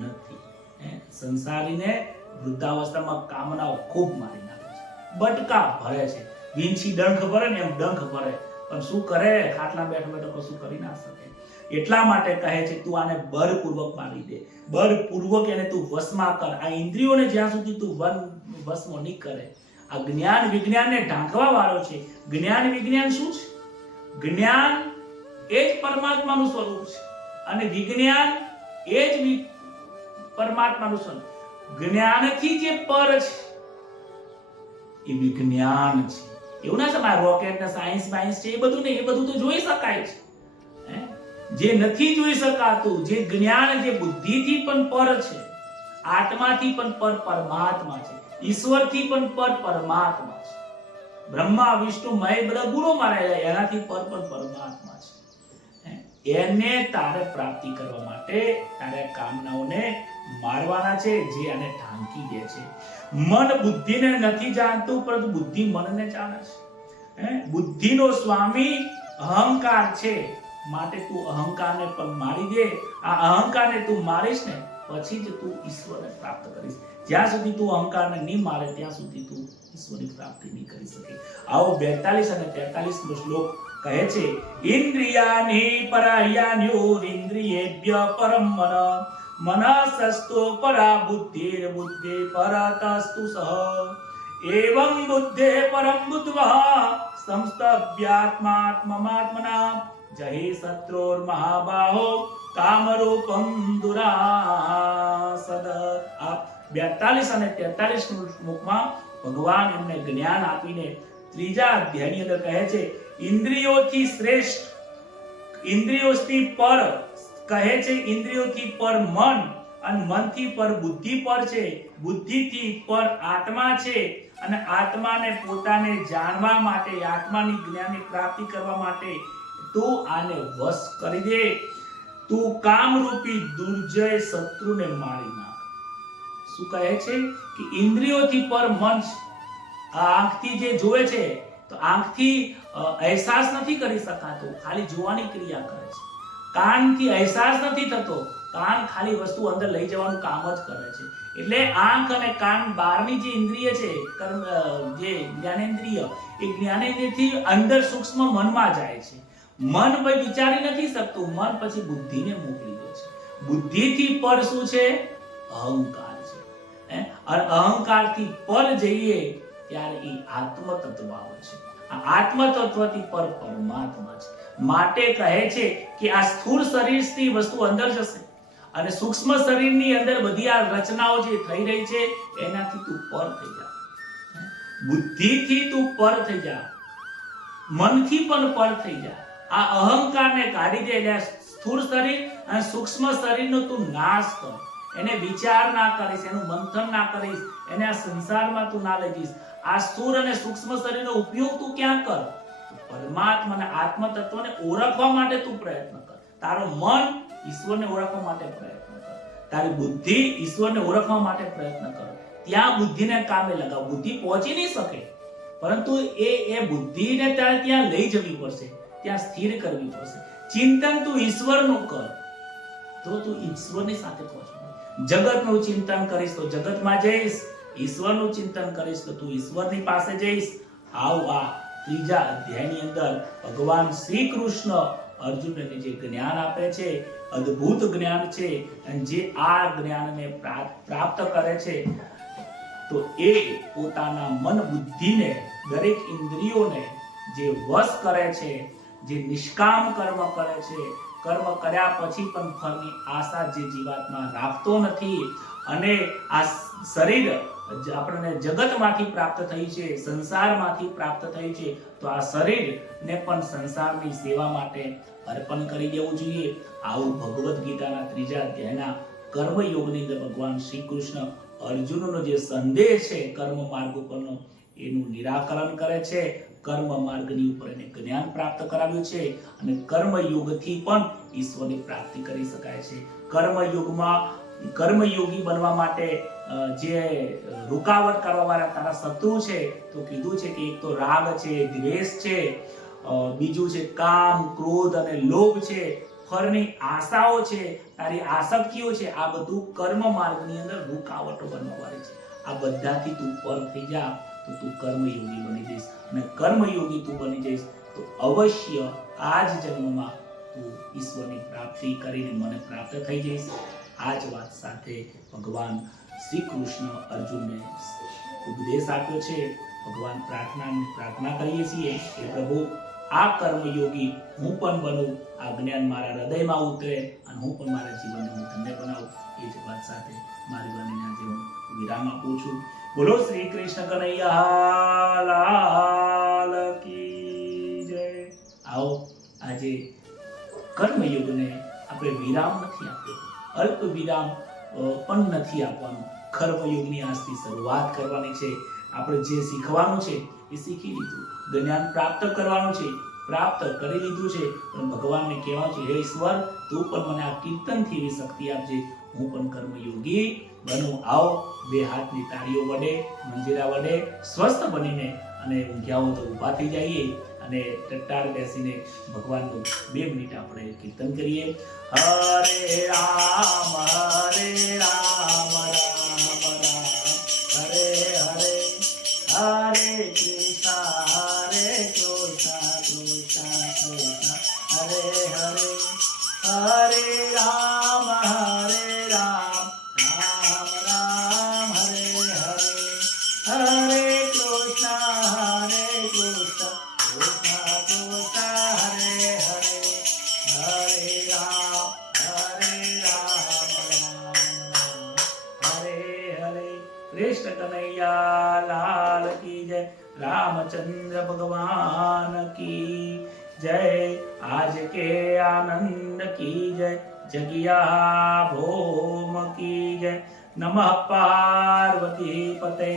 નથી. સંસારીને વૃદ્ધાવસ્થામાં કામનાઓ ખૂબ મારી નાખે છે, બટકા ભરે છે. વીંછી ડંખ ભરે ને એમ ડંખ ભરે, પણ શું કરે? ખાટલા બેઠો કશું કરી ના શકે. એટલા માટે કહે છે તું આને બળપૂર્વક મારી દે, બળપૂર્વક એને તું વશમાં કર. આ ઇન્દ્રિયોને જ્યાં સુધી તું વશમાં નહીં કરે, આ જ્ઞાન વિજ્ઞાનને ઢાંકવા વાળો છે. જ્ઞાન વિજ્ઞાન શું છે? જ્ઞાન એ જ પરમાત્માનું સ્વરૂપ છે અને વિજ્ઞાન એ જ પરમાત્માનું સ્વરૂપ. જ્ઞાનથી જે પર છે એ વિજ્ઞાન છે. એવું ના સમય રોકેટ ને સાયન્સ છે એ બધું નહીં, એ બધું તો જોઈ શકાય છે. જે નથી જોઈ શકાતું, જે જ્ઞાન, જે બુદ્ધિથી પણ પર છે, આત્માથી પણ પર પરમાત્મા છે, ઈશ્વરથી પણ પર પરમાત્મા છે. બ્રહ્મા વિષ્ણુ મહેશ બધા ગુણો મારેલા, એનાથી પર પણ પરમાત્મા છે. એને તારે પ્રાપ્તિ કરવા માટે તારે કામનાઓને મારવાના છે, જે આને ઢાંકી દે છે. મન બુદ્ધિને નથી જાણતું, પરંતુ બુદ્ધિ મનને જાણે છે. બુદ્ધિનો સ્વામી અહંકાર છે, માટે તું અહંકારને પણ મારી દે. આ અહંકારને તું મારીશ ને પછી જ તું ઈશ્વરને પ્રાપ્ત કરીશ. જ્યાં સુધી તું અહંકારને નહીં મારે ત્યાં સુધી તું ઈશ્વરની પ્રાપ્તિ નહીં કરી શકે. આવો 42 અને 43 નો શ્લોક કહે છે, ઇન્દ્રિયાનિ પરાહ્યાન્યો ઇન્દ્રિયેભ્ય પરમ મન મનસસ્તો પરા બુદ્ધિર બુદ્ધિ પરતસ્તુ સહ એવં બુદ્ધે પરમ બુદ્ધ્વા સંસ્તભ્યાત્માત્મમાત્મના જહિ શત્રુર મહાબાહો કામરૂપમ દુરાસદ. આ 42 અને 43 નું શ્લોકમાં ભગવાન એમને જ્ઞાન આપીને ત્રીજા અધ્યાયની અંદર કહે છે, ઇન્દ્રિયોથી શ્રેષ્ઠ, ઇન્દ્રિયોથી પર કહે છે, ઇન્દ્રિયોથી પર મન અને મનથી પર બુદ્ધિ પર છે, બુદ્ધિથી પર આત્મા છે અને આત્માને પોતાને જાણવા માટે, આત્માની જ્ઞાનની પ્રાપ્તિ કરવા માટે તું આને વશ કરી દે. તું કામરૂપી દુર્જય શત્રુને મારી નાખ. શું કહે છે કે ઇન્દ્રિયોથી પર મન છે. આ આંખથી જે જોવે છે તો આંખથી અહેસાસ નથી કરી શકાતો, ખાલી જોવાની ક્રિયા કરે છે. કાનથી અહેસાસ નથી થતો, કાન ખાલી વસ્તુ અંદર લઈ જવાનું કામ જ કરે છે. એટલે આંખ અને કાન બહારની જે ઇન્દ્રિય છે, જે જ્ઞાનેન્દ્રિય, એ જ્ઞાનેન્દ્રિયથી અંદર સૂક્ષ્મ મનમાં જાય છે. મન ભાઈ વિચારી નથી શકતું, મન પછી બુદ્ધિને મોકલી દે છે. બુદ્ધિથી પર શું છે? અહંકાર છે. અને અહંકારથી પર જઈએ ત્યારે એ આત્મ તત્વ આવે છે. આ આત્મ તત્વથી પર પરમાત્મા છે. માટે કહે છે કે આ સ્થૂળ શરીરથી વસ્તુ અંદર જશે અને સૂક્ષ્મ શરીરની અંદર બધી આ રચનાઓ જે થઈ રહી છે એનાથી તું પર થઈ જા. બુદ્ધિથી તું પર થઈ જા, મનથી પણ પર થઈ જા. આ અહંકારને કાઢી દે. એટલે સ્થૂળ શરીર અને સૂક્ષ્મ શરીરનો તું નાશ કર. એને વિચાર ના કરીશ, એનું મંથન ના કરીશ, એને આ સંસારમાં તું ના લઈ જઈશ. આ સ્થૂળ અને સૂક્ષ્મ શરીરનો ઉપયોગ તું ક્યાં કર? પરમાત્માના આત્મ તત્વને ઓળખવા માટે તું પ્રયત્ન કર. તારો મન ઈશ્વરને ઓળખવા માટે પ્રયત્ન કર, તારી બુદ્ધિ ઈશ્વરને ઓળખવા માટે પ્રયત્ન કર. ત્યાં બુદ્ધિને કામે લગાવ. બુદ્ધિ પહોંચી નહીં શકે, પરંતુ એ બુદ્ધિને ત્યાં લઈ જવી પડશે, ત્યાં સ્થિર કરવી પડશે. ચિંતન તું ઈશ્વરનું કર તો તું ઈશ્વરની સાથે પહોંચવાનો. જગતનું ચિંતન કરીશ તો જગતમાં જઈશ, ઈશ્વરનું ચિંતન કરીશ તો તું ઈશ્વરની પાસે જઈશ. આવ આ ત્રીજા અધ્યાયની અંદર ભગવાન શ્રી કૃષ્ણ અર્જુનને જે જ્ઞાન આપે છે, અદ્ભુત જ્ઞાન છે, અને જે આ જ્ઞાનને પ્રાપ્ત કરે છે તો એ પોતાના મન બુદ્ધિને, દરેક ઇન્દ્રિયોને જે વશ કરે છે, જે નિષ્કામ કર્મ કરે છે, કર્મ કર્યા પછી પણ ફળની આશા જે જીવાત્મા રાખતો નથી, અને આ શરીર આપણને જગતમાંથી પ્રાપ્ત થઈ છે, સંસારમાંથી પ્રાપ્ત થઈ છે, તો આ શરીરને પણ સંસારની સેવા માટે અર્પણ કરી દેવું જોઈએ. આવું ભગવદ્ ગીતાના ત્રીજા અધ્યાયના કર્મયોગની અંદર ભગવાન શ્રી કૃષ્ણ અર્જુનનો જે સંદેશ છે કર્મ માર્ગ ઉપરનો, એનું નિરાકરણ કરે છે. કર્મ માર્ગની ઉપર એને જ્ઞાન પ્રાપ્ત કરાવ્યું છે અને કર્મયોગથી પણ ઈશ્વરની પ્રાપ્તિ કરી શકાય છે. કર્મયોગમાં કર્મયોગી બનવા માટે જે રૂકાવટ કરવા વાળા તારા શત્રુ છે તો કીધું છે કે એક તો રાગ છે, દ્વેષ છે, બીજું છે કામ, ક્રોધ અને લોભ છે, ફળની આશાઓ છે, તારી આસક્તિઓ છે. આ બધું કર્મ માર્ગની અંદર રૂકાવટો બનવા વાળી છે. આ બધાથી તું પર થઈ જા તો તું કર્મયોગી બની જઈશ, અને કર્મયોગી તું બની જઈશ તો અવશ્ય આ જ જન્મમાં તું ઈશ્વરની પ્રાપ્તિ કરીને મને પ્રાપ્ત થઈ જઈશ. આ જ વાત સાથે ભગવાન શ્રી કૃષ્ણ અર્જુનને ઉપદેશ આપ્યો છે. ભગવાન પ્રાર્થના કરીએ છીએ કે પ્રભુ આ કર્મયોગી હું પણ બનું, આ જ્ઞાન મારા હૃદયમાં ઉતરે અને હું પણ મારા જીવનને હું ધન્ય બનાવું. એ જ વાત સાથે મારી વાણીને આજે હું વિરામ આપું છું. બોલો શ્રી કૃષ્ણ કનૈયા લાલ કી જય. આવો આજે કર્મયોગને આપણે વિરામ નથી આપ્યો, અલ્પ વિરામ પણ નથી આપવાનું. કર્મયોગની આજથી શરૂઆત કરવાની છે. આપણે જે શીખવાનું છે એ શીખી લીધું, જ્ઞાન પ્રાપ્ત કરવાનું છે પ્રાપ્ત કરી લીધું છે, પણ ભગવાનને કહેવાનું છે હે ઈશ્વર તું પણ મને આ કીર્તનથી એવી શક્તિ આપજે, હું પણ કર્મયોગી બનું. આવો બે હાથની તાળીઓ વડે મંજીરા વડે સ્વસ્થ બનીને અને ઊંઘ્યા હો તો ઊભા થઈ જઈએ અને ટટ્ટાર બેસીને ભગવાનનું 2 મિનિટ આપણે કીર્તન કરીએ. હરે રામ હરે રામ રામ રામ હરે હરે, હરે કૃષ્ણ કૃષ્ણ કૃષ્ણ હરે હરે, હરે રામ રામ રામ હરે હરે, હરે કૃષ્ણ કૃષ્ણ કૃષ્ણ હરે હરે, હરે રામ હરે હરે. કૃષ્ણ કનૈયા લાલ કી જય. रामचंद्र भगवान की जय. आज के आनंद की जय. जगिया भोम की जय. नमः पार्वती पते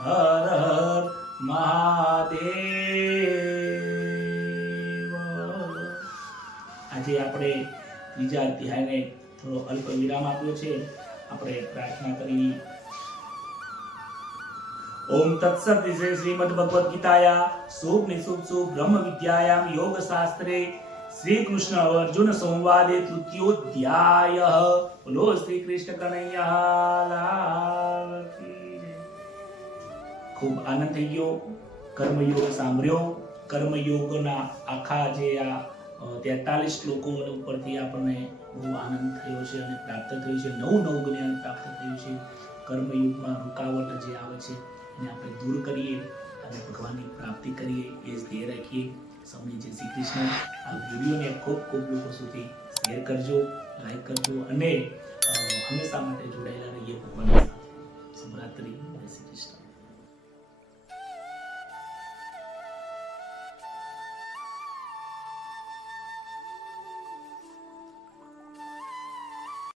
हर हर મહાદેવ. આજે આપણે ત્રીજા અધ્યાયને થોડો અલ્પ વિરામ આપ્યો છે. આપણે પ્રાર્થના કરી. ओम तत्सत श्रीमद् भगवद गीताया शुभ निशुभ ब्रह्म विद्यायाम योग शास्त्रे श्री कृष्ण अर्जुन संवादे तृतीयोध्याय. बोलो श्री कृष्ण कन्हैया लाल की जय. ખૂબ આનંદ થઈ ગયો. કર્મયોગ સાંભળ્યો. કર્મયોગના આખા જે આ 43 શ્લોકો ઉપરથી આપણને બહુ આનંદ થયો છે અને પ્રાપ્ત થયું છે. નવું જ્ઞાન પ્રાપ્ત થયું છે. કર્મયુગમાં રૂકાવટ જે આવે છે એને આપણે દૂર કરીએ અને ભગવાનની પ્રાપ્તિ કરીએ એ જ ધ્યેય રાખીએ. સૌને જય શ્રી કૃષ્ણ. આ વિડીયોને ખૂબ લોકો સુધી શેર કરજો, લાઈક કરજો અને હંમેશા માટે જોડાયેલા રહીએ ભગવાનની સાથે. શુભરાત્રી. જય શ્રી કૃષ્ણ.